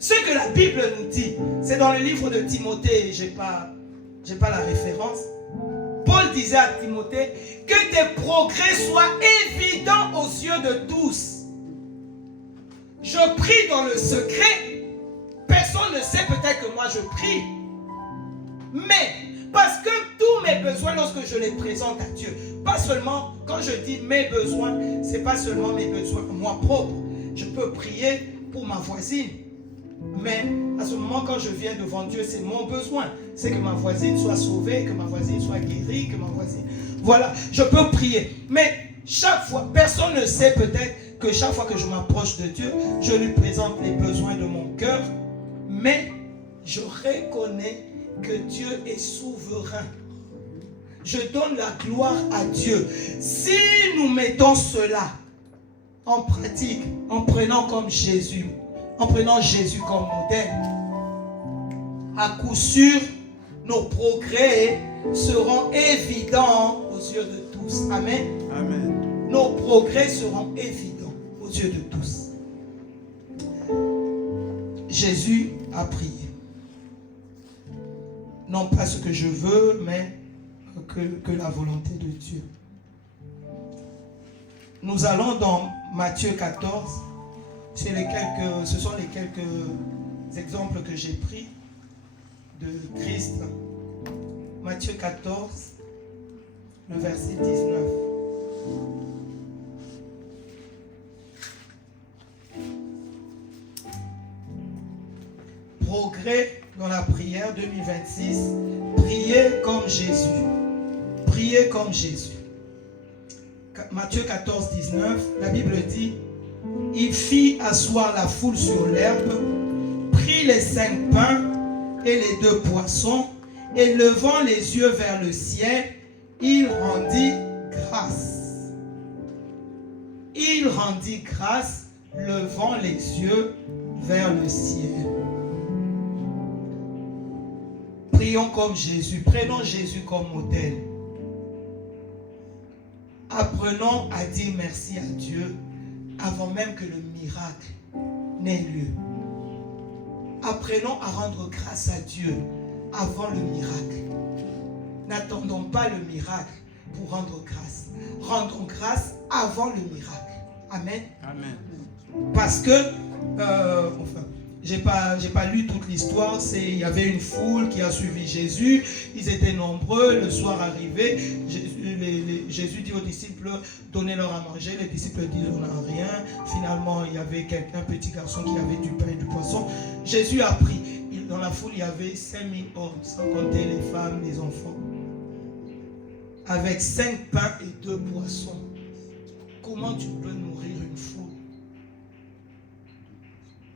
Ce que la Bible nous dit, c'est dans le livre de Timothée, je n'ai pas la référence. Paul disait à Timothée que tes progrès soient évidents aux yeux de tous. Je prie dans le secret. Personne ne sait peut-être que moi je prie. Mais parce que tous mes besoins, lorsque je les présente à Dieu, pas seulement, quand je dis mes besoins, ce n'est pas seulement mes besoins moi propre. Je peux prier pour ma voisine. Mais à ce moment, quand je viens devant Dieu, c'est mon besoin. C'est que ma voisine soit sauvée, que ma voisine soit guérie, que ma voisine... Voilà, je peux prier. Mais chaque fois, personne ne sait peut-être que chaque fois que je m'approche de Dieu, je lui présente les besoins de mon cœur. Mais je reconnais que Dieu est souverain. Je donne la gloire à Dieu. Si nous mettons cela en pratique, en prenant comme Jésus, en prenant Jésus comme modèle, à coup sûr, nos progrès seront évidents aux yeux de tous. Amen. Amen. Nos progrès seront évidents aux yeux de tous. Jésus a prié. Non pas ce que je veux, mais que la volonté de Dieu. Nous allons dans Matthieu 14. Ce sont les quelques exemples que j'ai pris de Christ. Matthieu 14, le verset 19. Progrès dans la prière 2026. Priez comme Jésus. Priez comme Jésus. Matthieu 14, 19, la Bible dit: il fit asseoir la foule sur l'herbe, prit les 5 pains et les 2 poissons, et levant les yeux vers le ciel, il rendit grâce. Il rendit grâce, levant les yeux vers le ciel. Prions comme Jésus, prenons Jésus comme modèle. Apprenons à dire merci à Dieu avant même que le miracle n'ait lieu. Apprenons à rendre grâce à Dieu avant le miracle. N'attendons pas le miracle pour rendre grâce. Rendons grâce avant le miracle. Amen. Amen. Parce que, j'ai pas lu toute l'histoire. Il y avait une foule qui a suivi Jésus. Ils étaient nombreux. Le soir arrivé, Jésus dit aux disciples: donnez-leur à manger. Les disciples disent: on n'a rien. Finalement, il y avait un petit garçon qui avait du pain et du poisson. Jésus a pris. Dans la foule, il y avait 5000 hommes, sans compter les femmes, les enfants. Avec 5 pains et 2 poissons. Comment tu peux nourrir une foule?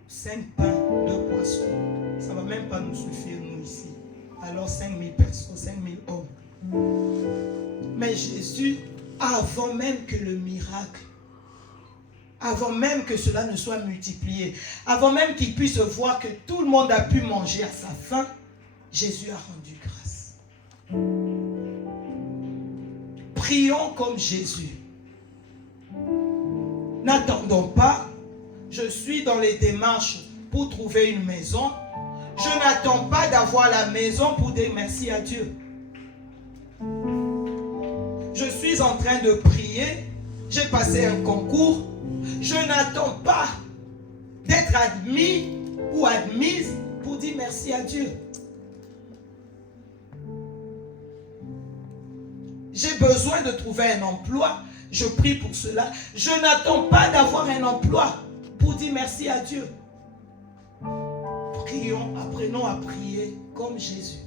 5 pains, 2 poissons. Ça ne va même pas nous suffire, nous, ici. Alors 5000 personnes, 5000 hommes. Mais Jésus, avant même que le miracle, avant même que cela ne soit multiplié, avant même qu'il puisse voir que tout le monde a pu manger à sa faim, Jésus a rendu grâce. Prions comme Jésus. N'attendons pas. Je suis dans les démarches pour trouver une maison. Je n'attends pas d'avoir la maison pour dire merci à Dieu. Je suis en train de prier. J'ai passé un concours. Je n'attends pas d'être admis ou admise pour dire merci à Dieu. J'ai besoin de trouver un emploi. Je prie pour cela. Je n'attends pas d'avoir un emploi pour dire merci à Dieu. Prions, apprenons à prier comme Jésus.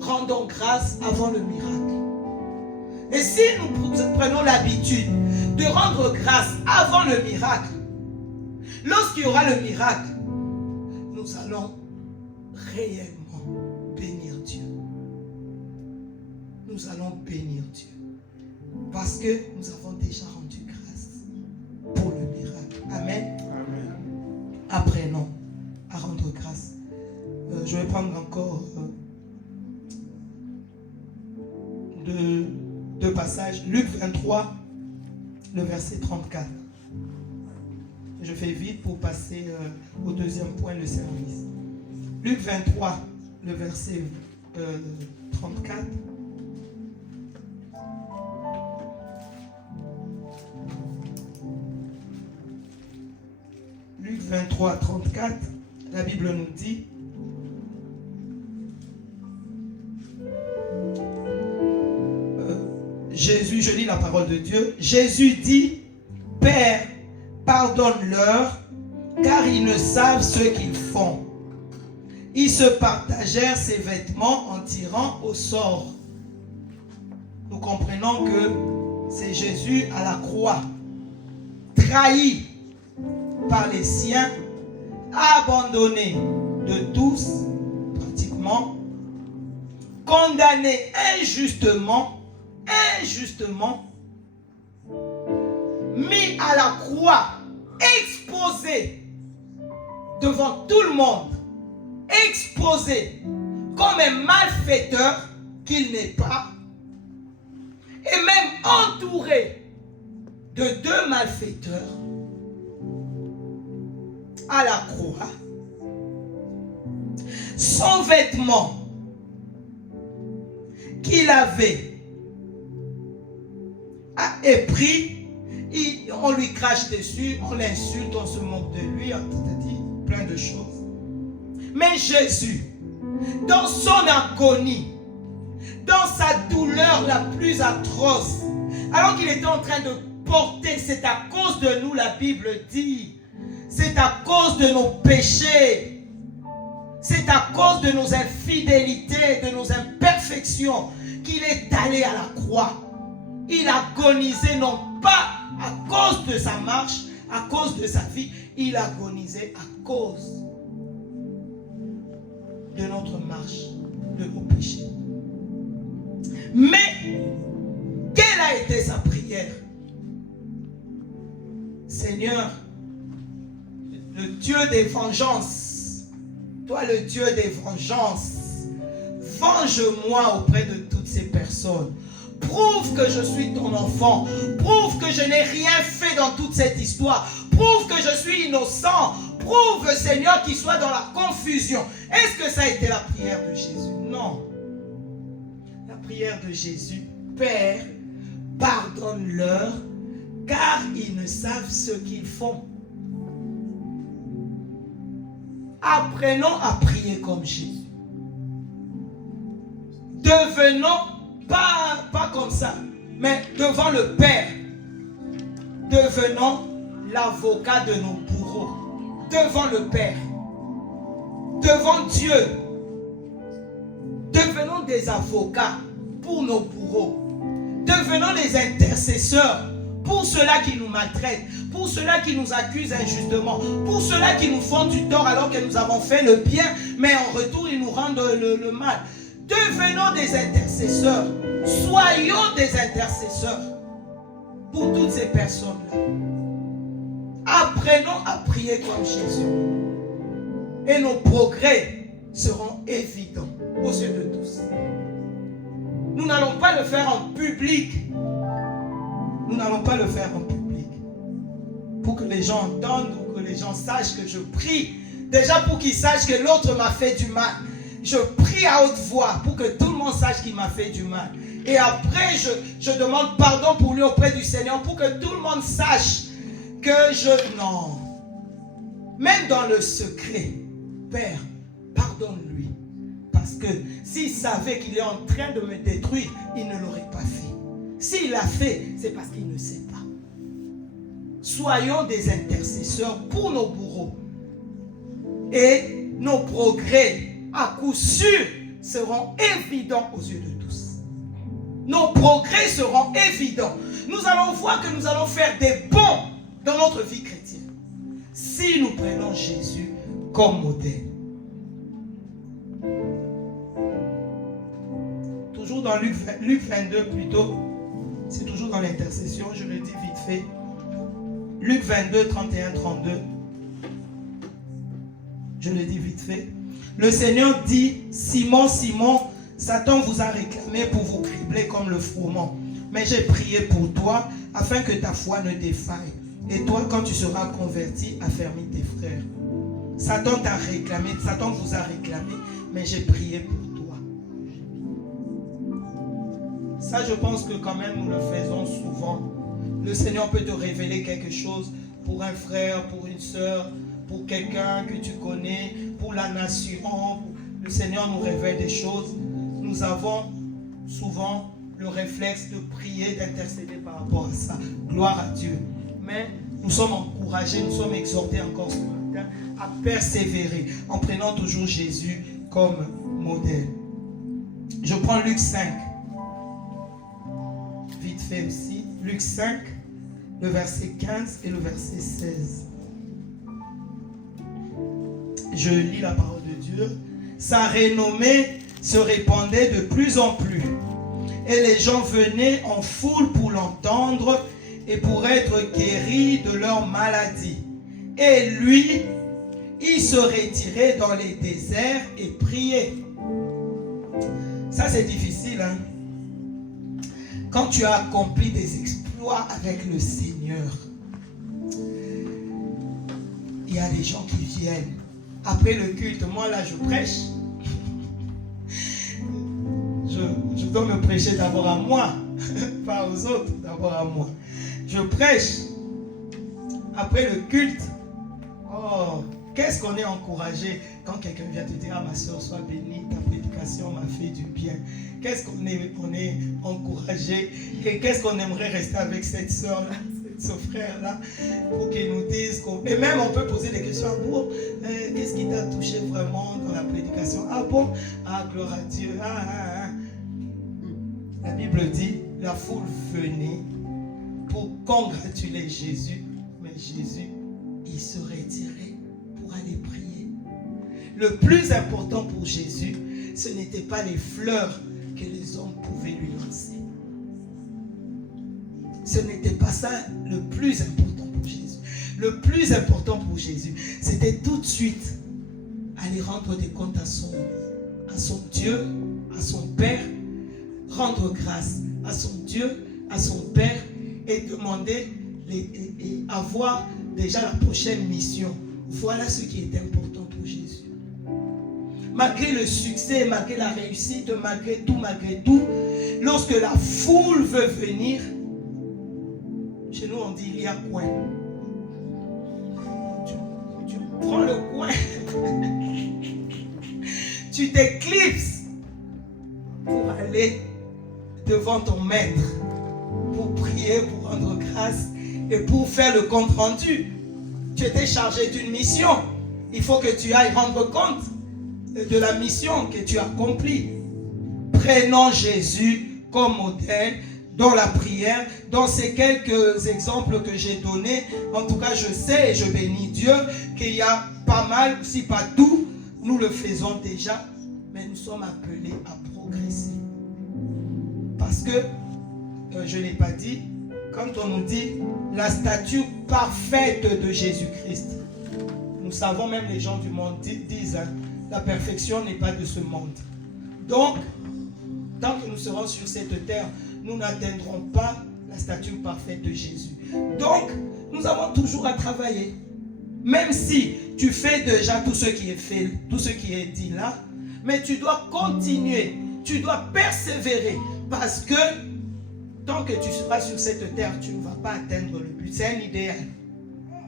Rendons grâce avant le miracle. Et si nous prenons l'habitude de rendre grâce avant le miracle, lorsqu'il y aura le miracle, nous allons réellement bénir Dieu. Nous allons bénir Dieu. Parce que nous avons déjà rendu grâce pour le miracle. Amen. Amen. Apprenons à rendre grâce. Je vais prendre encore deux passages. Luc 23, le verset 34. je fais vite pour passer au deuxième point, le service. Luc 23, le verset 34. Luc 23, 34, la Bible nous dit: Jésus, je lis la parole de Dieu. Jésus dit: Père, pardonne-leur, car ils ne savent ce qu'ils font. Ils se partagèrent ses vêtements en tirant au sort. Nous comprenons que c'est Jésus à la croix, trahi par les siens, abandonné de tous, pratiquement, condamné injustement, mis à la croix, exposé devant tout le monde, exposé comme un malfaiteur qu'il n'est pas, et même entouré de deux malfaiteurs à la croix. Son vêtement qu'il avait est pris, on lui crache dessus, on l'insulte, on se moque de lui, on dit plein de choses. Mais Jésus, dans son agonie, dans sa douleur la plus atroce, alors qu'il était en train de porter, c'est à cause de nous, la Bible dit, c'est à cause de nos péchés, c'est à cause de nos infidélités, de nos imperfections, qu'il est allé à la croix. Il agonisait non pas à cause de sa marche, à cause de sa vie, il agonisait à cause de notre marche, de nos péchés. Mais, quelle a été sa prière? Seigneur, le Dieu des vengeances, toi le Dieu des vengeances, venge-moi auprès de toutes ces personnes. Prouve que je suis ton enfant. Prouve que je n'ai rien fait dans toute cette histoire. Prouve que je suis innocent. Prouve, Seigneur, qu'il soit dans la confusion. Est-ce que ça a été la prière de Jésus? Non. La prière de Jésus: Père, pardonne-leur, car ils ne savent ce qu'ils font. Apprenons à prier comme Jésus. Devenons pas comme ça, mais devant le Père. Devenons l'avocat de nos bourreaux. Devant le Père. Devant Dieu. Devenons des avocats pour nos bourreaux. Devenons des intercesseurs pour ceux-là qui nous maltraitent, pour ceux-là qui nous accusent injustement, pour ceux-là qui nous font du tort alors que nous avons fait le bien, mais en retour ils nous rendent le mal. Devenons des intercesseurs. Soyons des intercesseurs pour toutes ces personnes-là. Apprenons à prier comme Jésus. Et nos progrès seront évidents aux yeux de tous. Nous n'allons pas le faire en public. Nous n'allons pas le faire en public. Pour que les gens entendent, ou que les gens sachent que je prie. Déjà pour qu'ils sachent que l'autre m'a fait du mal. Je prie à haute voix pour que tout le monde sache qu'il m'a fait du mal. Et après, je demande pardon pour lui auprès du Seigneur pour que tout le monde sache que non. Même dans le secret, Père, pardonne-lui. Parce que s'il savait qu'il est en train de me détruire, il ne l'aurait pas fait. S'il l'a fait, c'est parce qu'il ne sait pas. Soyons des intercesseurs pour nos bourreaux. Et nos progrès, à coup sûr, seront évidents aux yeux de tous. Nos progrès seront évidents. Nous allons voir que nous allons faire des bons dans notre vie chrétienne. Si nous prenons Jésus comme modèle. Toujours dans Luc 22 plutôt. C'est toujours dans l'intercession, je le dis vite fait. Luc 22, 31, 32. Je le dis vite fait. Le Seigneur dit: Simon, Simon, Satan vous a réclamé pour vous cribler comme le froment. Mais j'ai prié pour toi afin que ta foi ne défaille. Et toi, quand tu seras converti, affermis tes frères. Satan t'a réclamé, Satan vous a réclamé, mais j'ai prié pour toi. Ça, je pense que quand même nous le faisons souvent. Le Seigneur peut te révéler quelque chose pour un frère, pour une soeur, pour quelqu'un que tu connais, pour la nation. Le Seigneur nous révèle des choses. Nous avons souvent le réflexe de prier, d'intercéder par rapport à ça. Gloire à Dieu. Mais nous sommes encouragés, nous sommes exhortés encore ce matin à persévérer en prenant toujours Jésus comme modèle. Je prends Luc 5. Vite fait aussi. Luc 5, le verset 15 et le verset 16. Je lis la parole de Dieu. Sa renommée se répandait de plus en plus. Et les gens venaient en foule pour l'entendre et pour être guéris de leur maladie. Et lui, il se retirait dans les déserts et priait. Ça, c'est difficile, hein? Quand tu as accompli des exploits avec le Seigneur, il y a des gens qui viennent. Après le culte, moi là, je prêche. Je dois me prêcher d'abord à moi, pas aux autres, d'abord à moi. Je prêche. Après le culte, oh, qu'est-ce qu'on est encouragé quand quelqu'un vient te dire, ah ma soeur, sois bénie, ta prédication m'a fait du bien. Qu'est-ce qu'on est encouragé et qu'est-ce qu'on aimerait rester avec cette soeur-là, ce frère-là, pour qu'il nous dise. Et même on peut poser des questions. Ah bon, qu'est-ce qui t'a touché vraiment dans la prédication? Ah bon, ah gloire à Dieu. La Bible dit, la foule venait pour congratuler Jésus, mais Jésus, il se retirait pour aller prier. Le plus important pour Jésus, ce n'était pas les fleurs que les hommes pouvaient lui lancer. Ce n'était pas ça le plus important pour Jésus. Le plus important pour Jésus, c'était tout de suite aller rendre des comptes à son Dieu, à son Père, rendre grâce à son Dieu, à son Père et demander et avoir déjà la prochaine mission. Voilà ce qui est important pour Jésus. Malgré le succès, malgré la réussite, malgré tout, lorsque la foule veut venir, chez nous on dit il y a coin. Tu prends le coin, tu t'éclipses pour aller devant ton maître, pour prier, pour rendre grâce et pour faire le compte rendu. Tu étais chargé d'une mission. Il faut que tu ailles rendre compte de la mission que tu as accomplie. Prenons Jésus comme modèle dans la prière, dans ces quelques exemples que j'ai donnés. En tout cas, je sais et je bénis Dieu qu'il y a pas mal, si pas tout, nous le faisons déjà, mais nous sommes appelés à progresser. Parce que, je ne l'ai pas dit, quand on nous dit la stature parfaite de Jésus-Christ, nous savons, même les gens du monde disent, hein, la perfection n'est pas de ce monde. Donc, tant que nous serons sur cette terre, nous n'atteindrons pas la stature parfaite de Jésus. Donc, nous avons toujours à travailler. Même si tu fais déjà tout ce qui est fait, tout ce qui est dit là, mais tu dois continuer, tu dois persévérer, parce que tant que tu seras sur cette terre, tu ne vas pas atteindre le but. C'est un idéal.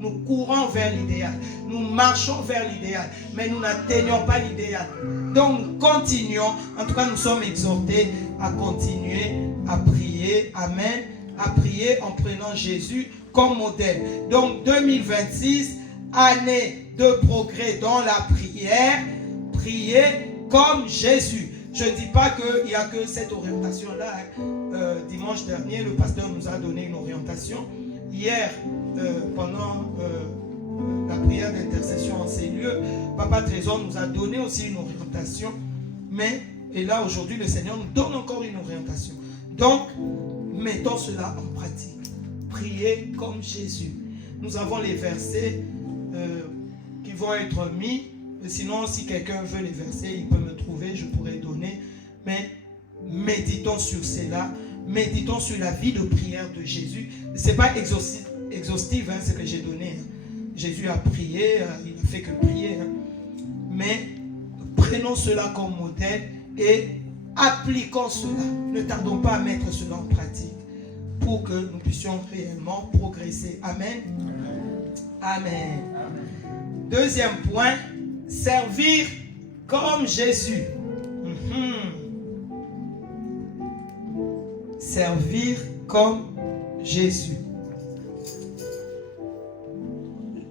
Nous courons vers l'idéal. Nous marchons vers l'idéal. Mais nous n'atteignons pas l'idéal. Donc, continuons. En tout cas, nous sommes exhortés à continuer à prier. Amen. À prier en prenant Jésus comme modèle. Donc, 2026, année de progrès dans la prière. Prier comme Jésus. Je ne dis pas qu'il n'y a que cette orientation-là. Dimanche dernier, le pasteur nous a donné une orientation. Hier, pendant la prière d'intercession en ces lieux, Papa Trésor nous a donné aussi une orientation. Et là, aujourd'hui, le Seigneur nous donne encore une orientation. Donc, mettons cela en pratique. Priez comme Jésus. Nous avons les versets qui vont être mis. Sinon, si quelqu'un veut les versets, il peut me trouver, je pourrais donner. Mais méditons sur cela. Méditons sur la vie de prière de Jésus. Ce n'est pas exhaustive, ce que j'ai donné. Jésus a prié, il n'a fait que prier. Mais prenons cela comme modèle et appliquons cela. Ne tardons pas à mettre cela en pratique pour que nous puissions réellement progresser. Amen. Amen. Amen. Deuxième point, servir comme Jésus. Servir comme Jésus.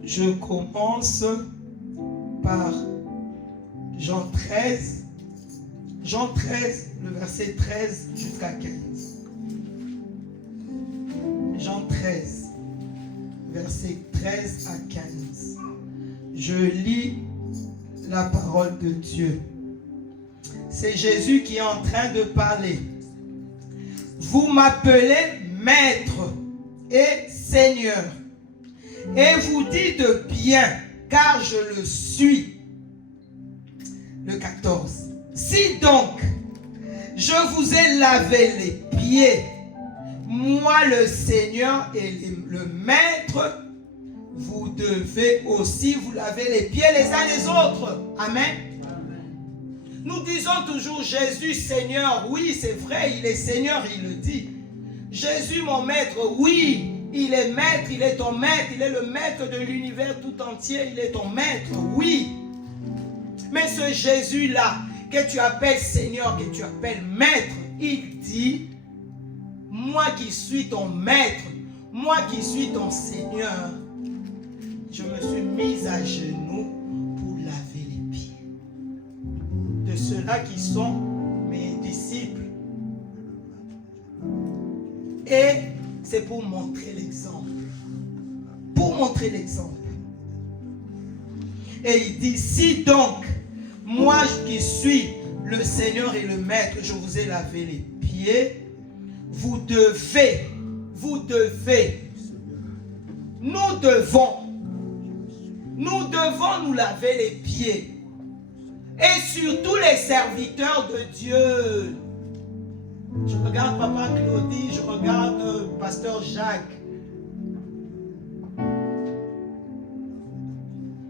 Je commence par Jean 13. Jean 13, le verset 13 jusqu'à 15. Jean 13, verset 13 à 15. Je lis la parole de Dieu. C'est Jésus qui est en train de parler. Vous m'appelez Maître et Seigneur. Et vous dites bien, car je le suis. Le 14. Si donc, je vous ai lavé les pieds, moi le Seigneur et le Maître, vous devez aussi vous laver les pieds les uns les autres. Amen. Nous disons toujours Jésus Seigneur. Oui, c'est vrai, il est Seigneur, il le dit. Jésus mon Maître, oui, il est Maître, il est ton Maître, il est le Maître de l'univers tout entier, il est ton Maître, oui. Mais ce Jésus-là, que tu appelles Seigneur, que tu appelles Maître, il dit, moi qui suis ton Maître, moi qui suis ton Seigneur, je me suis mis à genoux pour laver les pieds de ceux-là qui sont mes disciples. Et c'est pour montrer l'exemple. Pour montrer l'exemple. Et il dit, si donc, moi qui suis le Seigneur et le Maître, je vous ai lavé les pieds, vous devez, nous devons nous laver les pieds. Et surtout les serviteurs de Dieu. Je regarde Papa Claudie, je regarde Pasteur Jacques.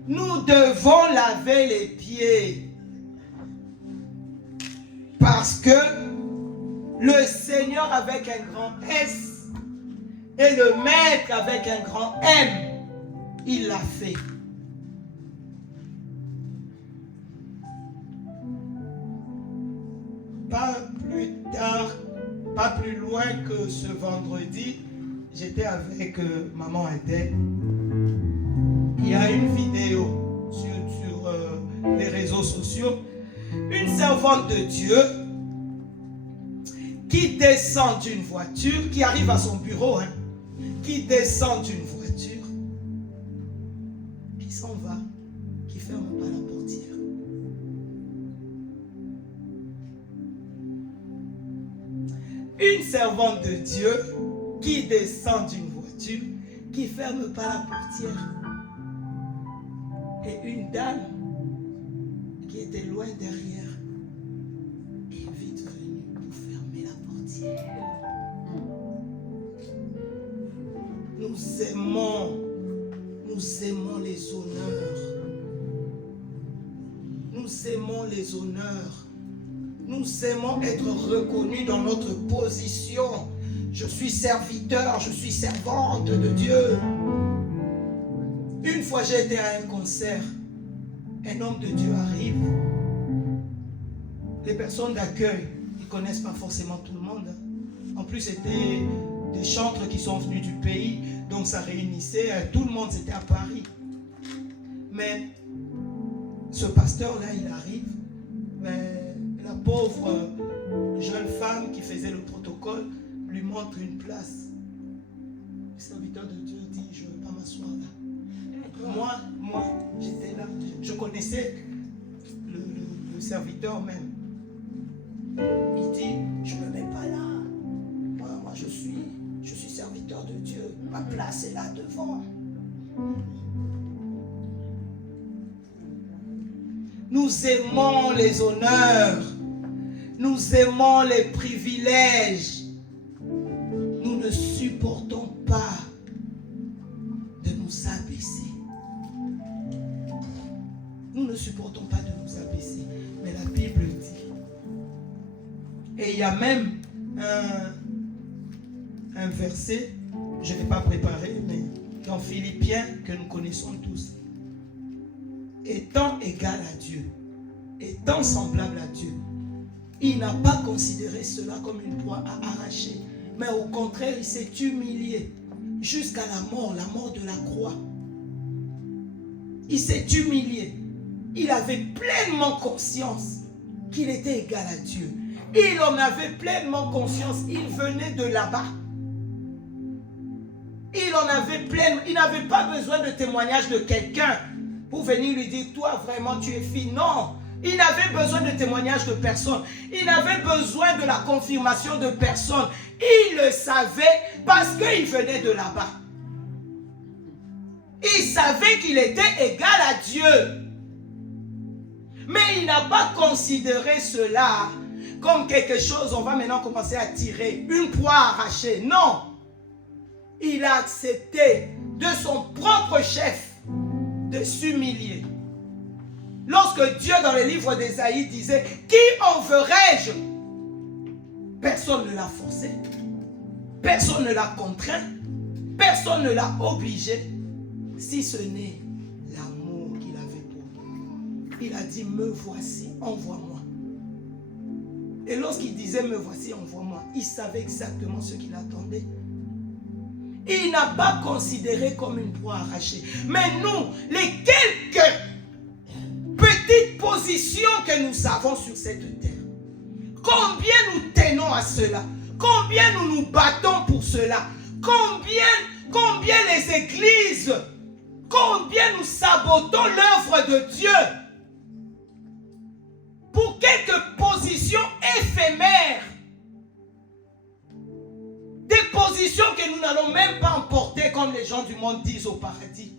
Nous devons laver les pieds. Parce que le Seigneur avec un grand S et le Maître avec un grand M, il l'a fait. Pas plus tard, pas plus loin que ce vendredi, j'étais avec Maman Adèle. Il y a une vidéo sur les réseaux sociaux. Une servante de Dieu qui descend d'une voiture, qui arrive à son bureau, qui descend d'une voiture, qui s'en va, qui ferme pas la portière. Une servante de Dieu qui descend d'une voiture, qui ferme pas la portière. Et une dame qui était loin derrière est vite venue pour fermer la portière. Nous aimons les honneurs. Nous aimons les honneurs. Nous aimons être reconnus dans notre position. Je suis serviteur, je suis servante de Dieu. Une fois j'ai été à un concert, un homme de Dieu arrive. Les personnes d'accueil, ils ne connaissent pas forcément tout le monde. En plus, c'était des chantres qui sont venus du pays, donc ça réunissait, tout le monde, c'était à Paris. Mais ce pasteur-là, il arrive, mais la pauvre jeune femme qui faisait le protocole lui montre une place. Le serviteur de Dieu dit, je ne veux pas m'asseoir là. Moi, j'étais là. Je connaissais le serviteur même. Il dit, je ne me mets pas là. Moi, je suis serviteur de Dieu. Ma place est là devant. Nous aimons les honneurs. Nous aimons les privilèges. Nous ne supportons pas Et il y a même un verset, je ne l'ai pas préparé, mais dans Philippiens que nous connaissons tous. Étant égal à Dieu, étant semblable à Dieu, il n'a pas considéré cela comme une proie à arracher, mais au contraire, il s'est humilié jusqu'à la mort de la croix. Il s'est humilié. Il avait pleinement conscience qu'il était égal à Dieu. Il en avait pleinement conscience. Il venait de là-bas. Il n'avait pas besoin de témoignage de quelqu'un pour venir lui dire, toi vraiment tu es fille. Non, il n'avait besoin de témoignage de personne. Il n'avait besoin de la confirmation de personne. Il le savait parce qu'il venait de là-bas. Il savait qu'il était égal à Dieu. Mais il n'a pas considéré cela comme quelque chose, on va maintenant commencer à tirer, une proie arrachée. Non. Il a accepté de son propre chef de s'humilier. Lorsque Dieu dans le livre d'Ésaïe disait, qui enverrai-je? Personne ne l'a forcé. Personne ne l'a contraint. Personne ne l'a obligé. Si ce n'est l'amour qu'il avait pour nous. Il a dit, me voici, envoie-moi. Et lorsqu'il disait, me voici, envoie-moi, il savait exactement ce qu'il attendait. Il n'a pas considéré comme une proie arrachée. Mais nous, les quelques petites positions que nous avons sur cette terre, combien nous tenons à cela? Combien nous nous battons pour cela? Combien les églises, combien nous sabotons l'œuvre de Dieu pour quelques positions éphémères, des positions que nous n'allons même pas emporter comme les gens du monde disent au paradis,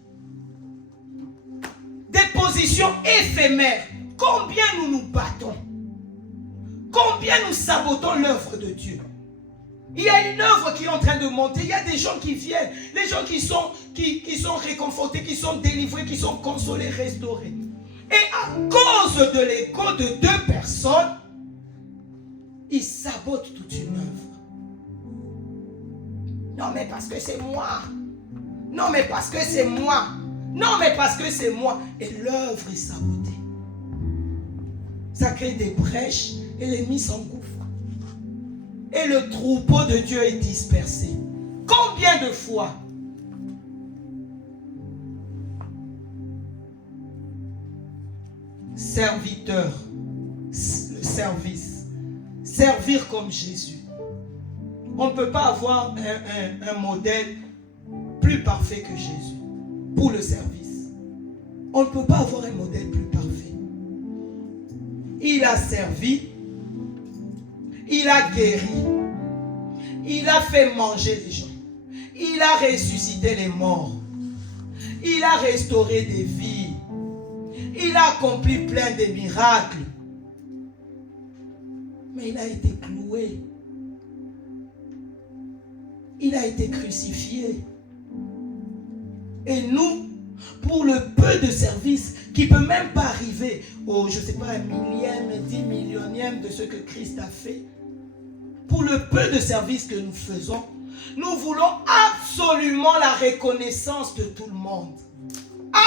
des positions éphémères. Combien nous nous battons, combien nous sabotons l'œuvre de Dieu. Il y a une œuvre qui est en train de monter. Il y a des gens qui viennent, les gens qui sont réconfortés, qui sont délivrés, qui sont consolés, restaurés. Et à cause de l'ego de deux personnes, ils sabotent toute une œuvre. Non mais parce que c'est moi. Non mais parce que c'est moi. Non mais parce que c'est moi. Et l'œuvre est sabotée. Ça crée des brèches et l'ennemi s'engouffre. Et le troupeau de Dieu est dispersé. Combien de fois serviteur, le service, servir comme Jésus. On ne peut pas avoir un modèle plus parfait que Jésus pour le service. On ne peut pas avoir un modèle plus parfait. Il a servi, il a guéri, il a fait manger les gens, il a ressuscité les morts, il a restauré des vies, il a accompli plein de miracles. Mais il a été cloué. Il a été crucifié. Et nous, pour le peu de service qui ne peut même pas arriver au, je ne sais pas, 1/1000, 10 millionième de ce que Christ a fait, pour le peu de service que nous faisons, nous voulons absolument la reconnaissance de tout le monde.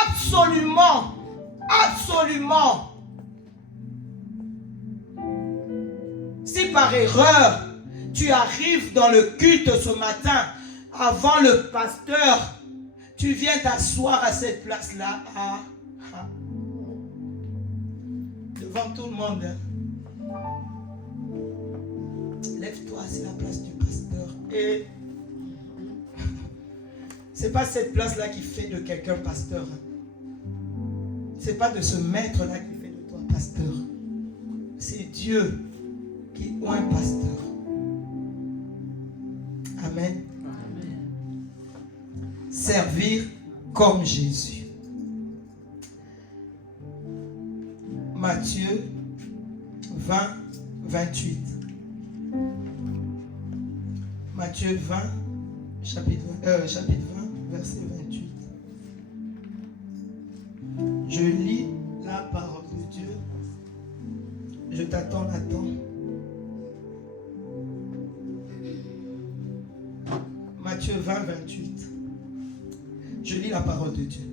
Absolument. Absolument. Si par erreur, tu arrives dans le culte ce matin, avant le pasteur, tu viens t'asseoir à cette place-là, devant tout le monde. Lève-toi, c'est la place du pasteur. Et c'est pas cette place-là qui fait de quelqu'un pasteur. C'est pas de ce maître-là qui fait de toi pasteur. C'est Dieu qui est un pasteur. Amen. Amen. Servir comme Jésus. Matthieu 20, 28. Matthieu 20, chapitre 20, verset 28. Je lis la parole de Dieu. Je t'attends là-dedans. Matthieu 20, 28. Je lis la parole de Dieu.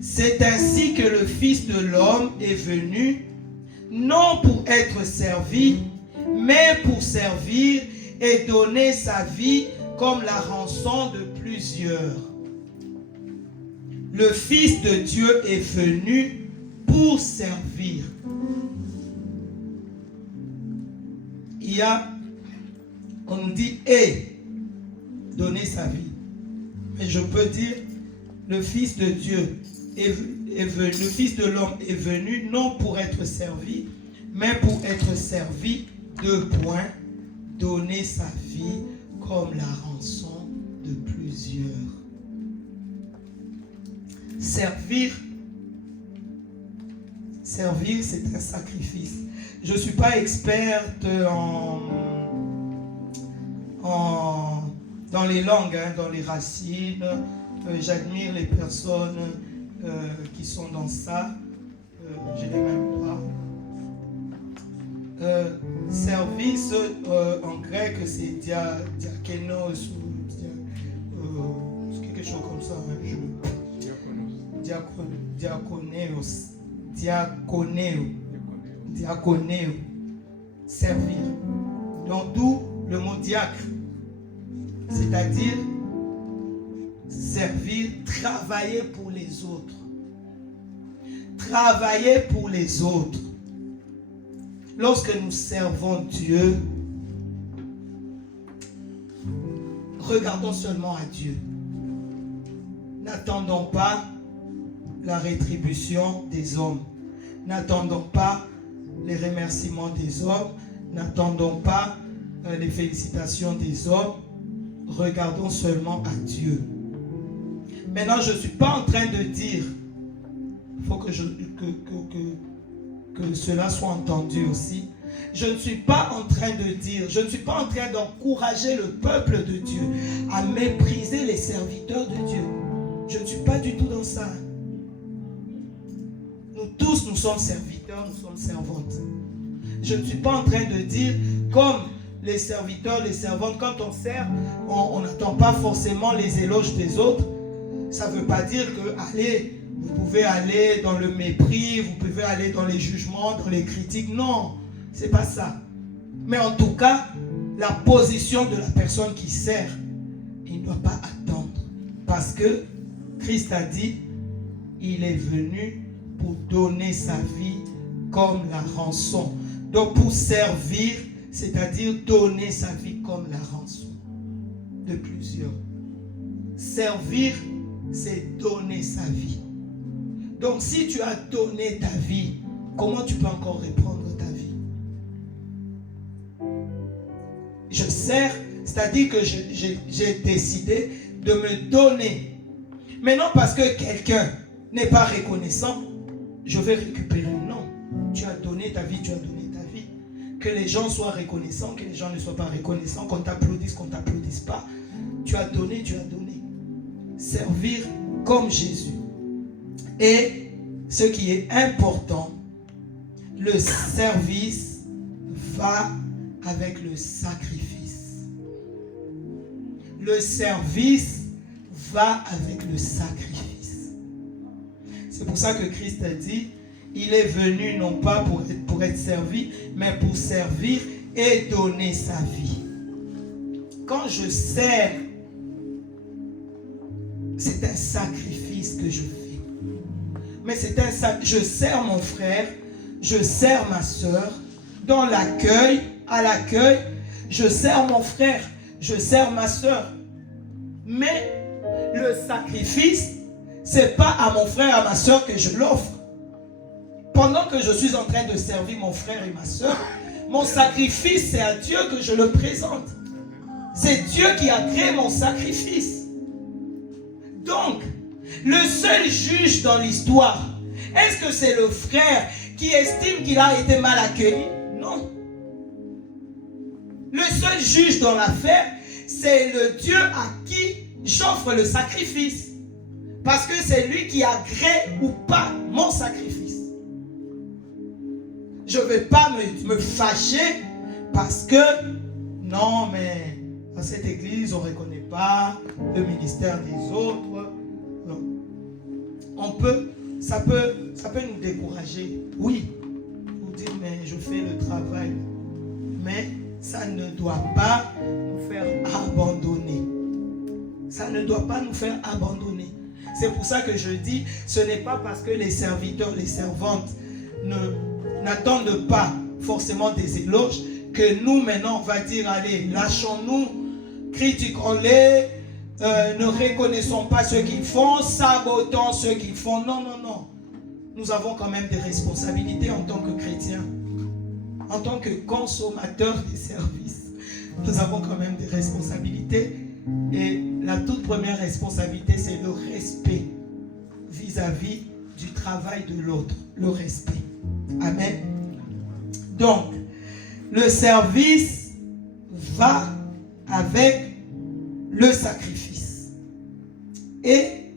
C'est ainsi que le Fils de l'homme est venu, non pour être servi, mais pour servir et donner sa vie comme la rançon de plusieurs. Le Fils de Dieu est venu pour servir. Il y a, on nous dit, et donner sa vie. Mais je peux dire, le Fils de Dieu est venu, le Fils de l'homme est venu non pour être servi, mais pour être servi, 2 points, donner sa vie comme la rançon de plusieurs. Servir, c'est un sacrifice. Je ne suis pas experte dans les langues, dans les racines. J'admire les personnes qui sont dans ça. J'ai les mêmes droits. Service en grec, c'est diakenos ou quelque chose comme ça. Diaconéo. Servir. Donc d'où le mot diacre. C'est-à-dire servir, travailler pour les autres. Travailler pour les autres. Lorsque nous servons Dieu, regardons seulement à Dieu. N'attendons pas la rétribution des hommes. N'attendons pas les remerciements des hommes. N'attendons pas les félicitations des hommes. Regardons seulement à Dieu. Maintenant, je ne suis pas en train de dire, il faut que cela soit entendu aussi. Je ne suis pas en train de dire, je ne suis pas en train d'encourager le peuple de Dieu à mépriser les serviteurs de Dieu. Je ne suis pas du tout dans ça. Nous tous, nous sommes serviteurs, nous sommes servantes. Je ne suis pas en train de dire, comme les serviteurs, les servantes, quand on sert, on n'attend pas forcément les éloges des autres. Ça ne veut pas dire que, allez, vous pouvez aller dans le mépris, vous pouvez aller dans les jugements, dans les critiques. Non, ce n'est pas ça. Mais en tout cas, la position de la personne qui sert, il ne doit pas attendre. Parce que Christ a dit, il est venu pour donner sa vie comme la rançon. Donc pour servir, c'est-à-dire donner sa vie comme la rançon de plusieurs. Servir, c'est donner sa vie. Donc si tu as donné ta vie, comment tu peux encore reprendre ta vie? Je sers, c'est-à-dire que j'ai décidé de me donner. Mais non parce que quelqu'un n'est pas reconnaissant, je vais récupérer. Non, tu as donné ta vie, tu as donné ta vie. Que les gens soient reconnaissants, que les gens ne soient pas reconnaissants, qu'on t'applaudisse, qu'on ne t'applaudisse pas. Tu as donné, tu as donné. Servir comme Jésus. Et ce qui est important, le service va avec le sacrifice. Le service va avec le sacrifice. C'est pour ça que Christ a dit, il est venu non pas pour être servi, mais pour servir et donner sa vie. Quand je sers, c'est un sacrifice que je fais. Mais c'est un sacrifice. Je sers mon frère, je sers ma soeur, dans l'accueil, à l'accueil, je sers mon frère, je sers ma soeur. Mais le sacrifice, c'est pas à mon frère, à ma soeur que je l'offre. Pendant que je suis en train de servir mon frère et ma soeur, mon sacrifice, c'est à Dieu que je le présente. C'est Dieu qui a créé mon sacrifice. Donc, le seul juge dans l'histoire, est-ce que c'est le frère qui estime qu'il a été mal accueilli? Non. Le seul juge dans l'affaire, c'est le Dieu à qui j'offre le sacrifice. Parce que c'est lui qui agrée ou pas mon sacrifice. Je ne vais pas me fâcher parce que, non, mais dans cette église, on ne reconnaît pas le ministère des autres. Non. Ça peut nous décourager. Oui, vous dire, mais je fais le travail. Mais ça ne doit pas nous faire abandonner. Ça ne doit pas nous faire abandonner. C'est pour ça que je dis, ce n'est pas parce que les serviteurs, les servantes n'attendent pas forcément des éloges que nous maintenant on va dire, allez, lâchons-nous, critiquons-les, ne reconnaissons pas ce qu'ils font, sabotons ce qu'ils font. Non, non, non. Nous avons quand même des responsabilités en tant que chrétiens, en tant que consommateurs des services. Nous avons quand même des responsabilités. Et la toute première responsabilité, c'est le respect vis-à-vis du travail de l'autre. Le respect. Amen. Donc, le service va avec le sacrifice. Et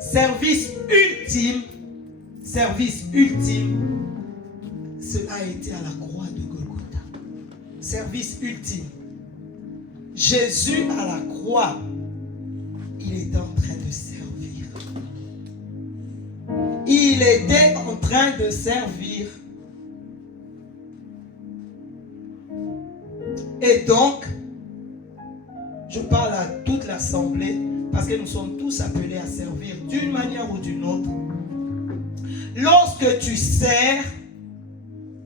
service ultime, cela a été à la croix de Golgotha. Service ultime. Jésus à la croix, il était en train de servir. Il était en train de servir. Et donc, je parle à toute l'assemblée parce que nous sommes tous appelés à servir d'une manière ou d'une autre. Lorsque tu sers,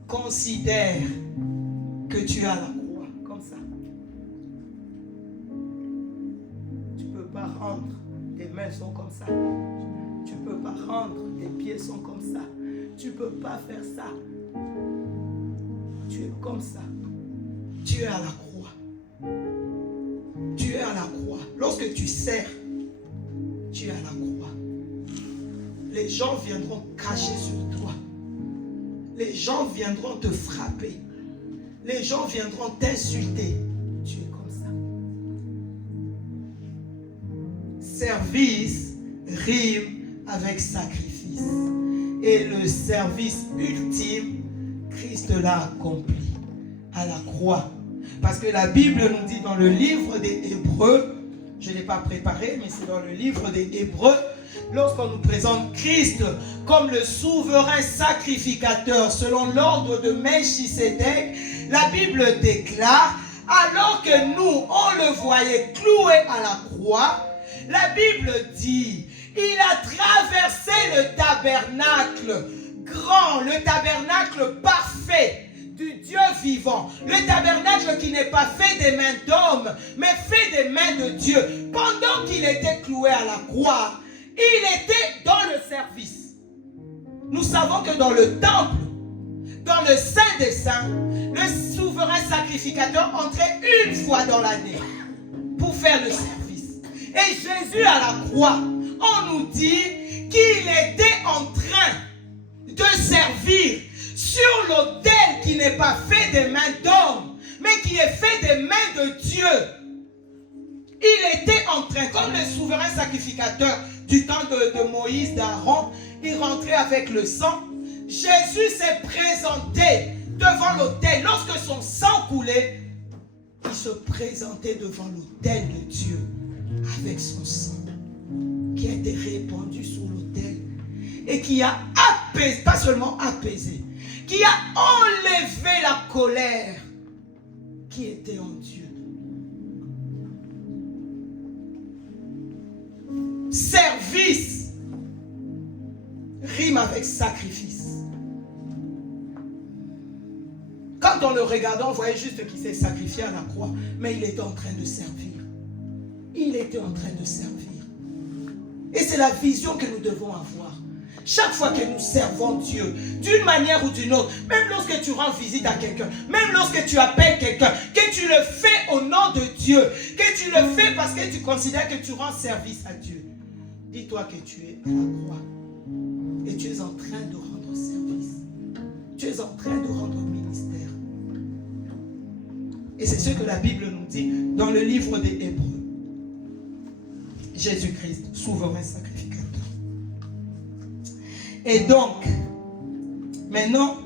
considère que tu as la croix, comme ça. Tu ne peux pas rendre, tes mains sont comme ça. Tu ne peux pas rendre, tes pieds sont comme ça. Tu ne peux pas faire ça. Tu es comme ça. Tu es à la croix. Tu es à la croix. Lorsque tu sers, tu es à la croix. Les gens viendront cracher sur toi. Les gens viendront te frapper. Les gens viendront t'insulter. Tu es comme ça. Service rime avec sacrifice. Et le service ultime, Christ l'a accompli à la croix. Parce que la Bible nous dit dans le livre des Hébreux, je ne l'ai pas préparé, mais c'est dans le livre des Hébreux, lorsqu'on nous présente Christ comme le souverain sacrificateur selon l'ordre de Melchisédek, la Bible déclare, alors que nous, on le voyait cloué à la croix, la Bible dit, il a traversé le tabernacle grand, le tabernacle parfait du Dieu vivant, le tabernacle qui n'est pas fait des mains d'hommes, mais fait des mains de Dieu. Pendant qu'il était cloué à la croix, il était dans le service. Nous savons que dans le temple, dans le Saint des Saints, le souverain sacrificateur entrait une fois dans l'année pour faire le service. Et Jésus à la croix, on nous dit qu'il était en train de servir sur l'autel qui n'est pas fait des mains d'hommes, mais qui est fait des mains de Dieu. Il était en train, comme le souverain sacrificateur du temps de Moïse, d'Aaron, il rentrait avec le sang. Jésus s'est présenté devant l'autel. Lorsque son sang coulait, il se présentait devant l'autel de Dieu avec son sang qui a été répandu sur l'autel et qui a apaisé, pas seulement apaisé, qui a enlevé la colère qui était en Dieu. Service rime avec sacrifice. Quand on le regardait, on voyait juste qu'il s'est sacrifié à la croix, mais il était en train de servir. Il était en train de servir. Et c'est la vision que nous devons avoir. Chaque fois que nous servons Dieu, d'une manière ou d'une autre, même lorsque tu rends visite à quelqu'un, même lorsque tu appelles quelqu'un, que tu le fais au nom de Dieu, que tu le fais parce que tu considères que tu rends service à Dieu, dis-toi que tu es à la croix et tu es en train de rendre service. Tu es en train de rendre ministère. Et c'est ce que la Bible nous dit dans le livre des Hébreux. Jésus-Christ, souverain sacrificateur. Et donc, maintenant,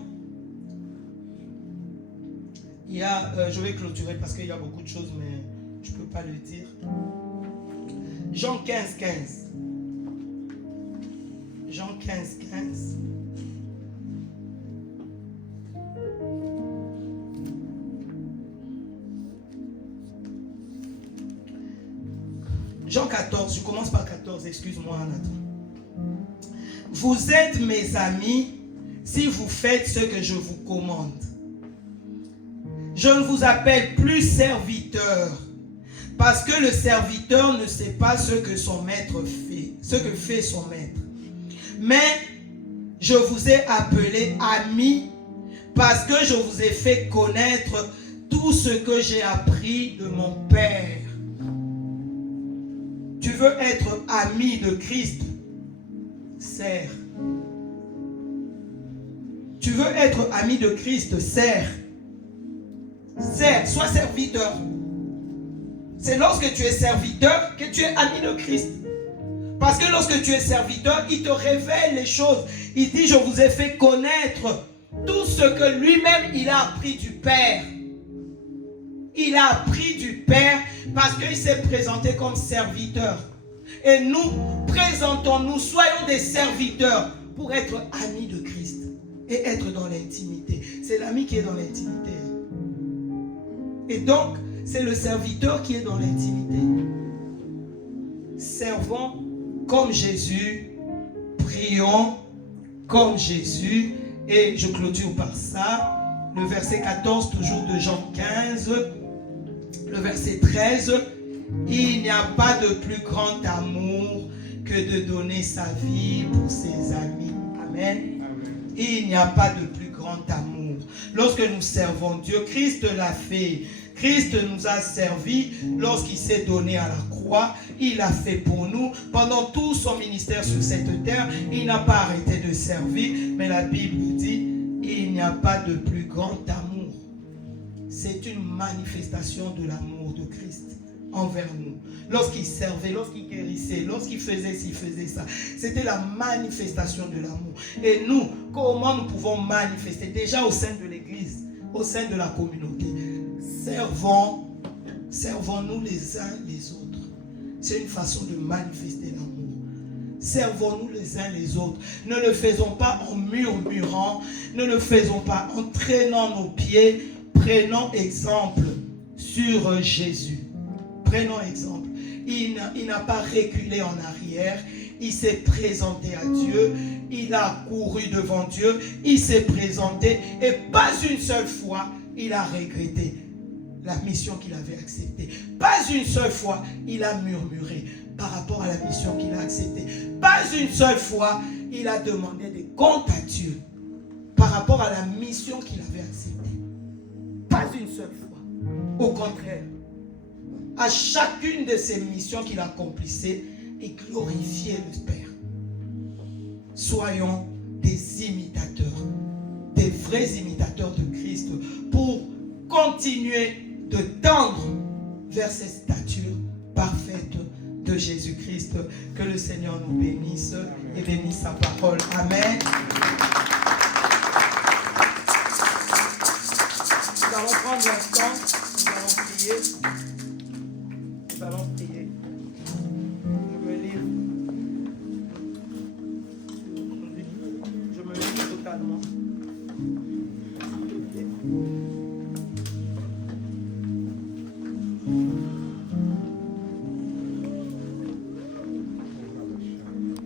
il y a, je vais clôturer parce qu'il y a beaucoup de choses, mais je ne peux pas le dire. Jean 15, 15. Jean 15, 15. Jean 14, je commence par 14, excuse-moi Nathan. Vous êtes mes amis si vous faites ce que je vous commande. Je ne vous appelle plus serviteur, parce que le serviteur ne sait pas ce que son maître fait, ce que fait son maître. Mais je vous ai appelé amis, parce que je vous ai fait connaître tout ce que j'ai appris de mon Père. Tu veux être ami de Christ? Sers. Tu veux être ami de Christ? Sers. Sers, sois serviteur. C'est lorsque tu es serviteur que tu es ami de Christ. Parce que lorsque tu es serviteur, il te révèle les choses. Il dit, je vous ai fait connaître tout ce que lui-même, il a appris du Père. Il a appris du Père parce qu'il s'est présenté comme serviteur. Et nous, présentons-nous, soyons des serviteurs pour être amis de Christ et être dans l'intimité. C'est l'ami qui est dans l'intimité. Et donc, c'est le serviteur qui est dans l'intimité. Servons comme Jésus, prions comme Jésus. Et je clôture par ça. Le verset 14, toujours de Jean 15. Le verset 13. Il n'y a pas de plus grand amour que de donner sa vie pour ses amis. Amen. Il n'y a pas de plus grand amour. Lorsque nous servons Dieu, Christ l'a fait. Christ nous a servi lorsqu'il s'est donné à la croix. Il l'a fait pour nous. Pendant tout son ministère sur cette terre, il n'a pas arrêté de servir. Mais la Bible dit, il n'y a pas de plus grand amour. C'est une manifestation de l'amour de Christ envers nous. Lorsqu'il servait, lorsqu'il guérissait, lorsqu'il faisait ci, faisait ça, c'était la manifestation de l'amour. Et nous, comment nous pouvons manifester? Déjà au sein de l'Église, au sein de la communauté. Servons-nous les uns les autres. C'est une façon de manifester l'amour. Servons-nous les uns les autres. Ne le faisons pas en murmurant, ne le faisons pas en traînant nos pieds. Prenons exemple sur Jésus. Prenons exemple. Il n'a pas reculé en arrière. Il s'est présenté à Dieu. Il a couru devant Dieu. Il s'est présenté. Et pas une seule fois, il a regretté la mission qu'il avait acceptée. Pas une seule fois, il a murmuré par rapport à la mission qu'il a acceptée. Pas une seule fois, il a demandé des comptes à Dieu par rapport à la mission qu'il avait acceptée. Pas une seule fois. Au contraire, à chacune de ces missions qu'il accomplissait, il glorifiait le Père. Soyons des imitateurs, des vrais imitateurs de Christ pour continuer de tendre vers cette stature parfaite de Jésus-Christ. Que le Seigneur nous bénisse et bénisse sa parole. Amen. Nous allons prendre l'instant, nous allons prier.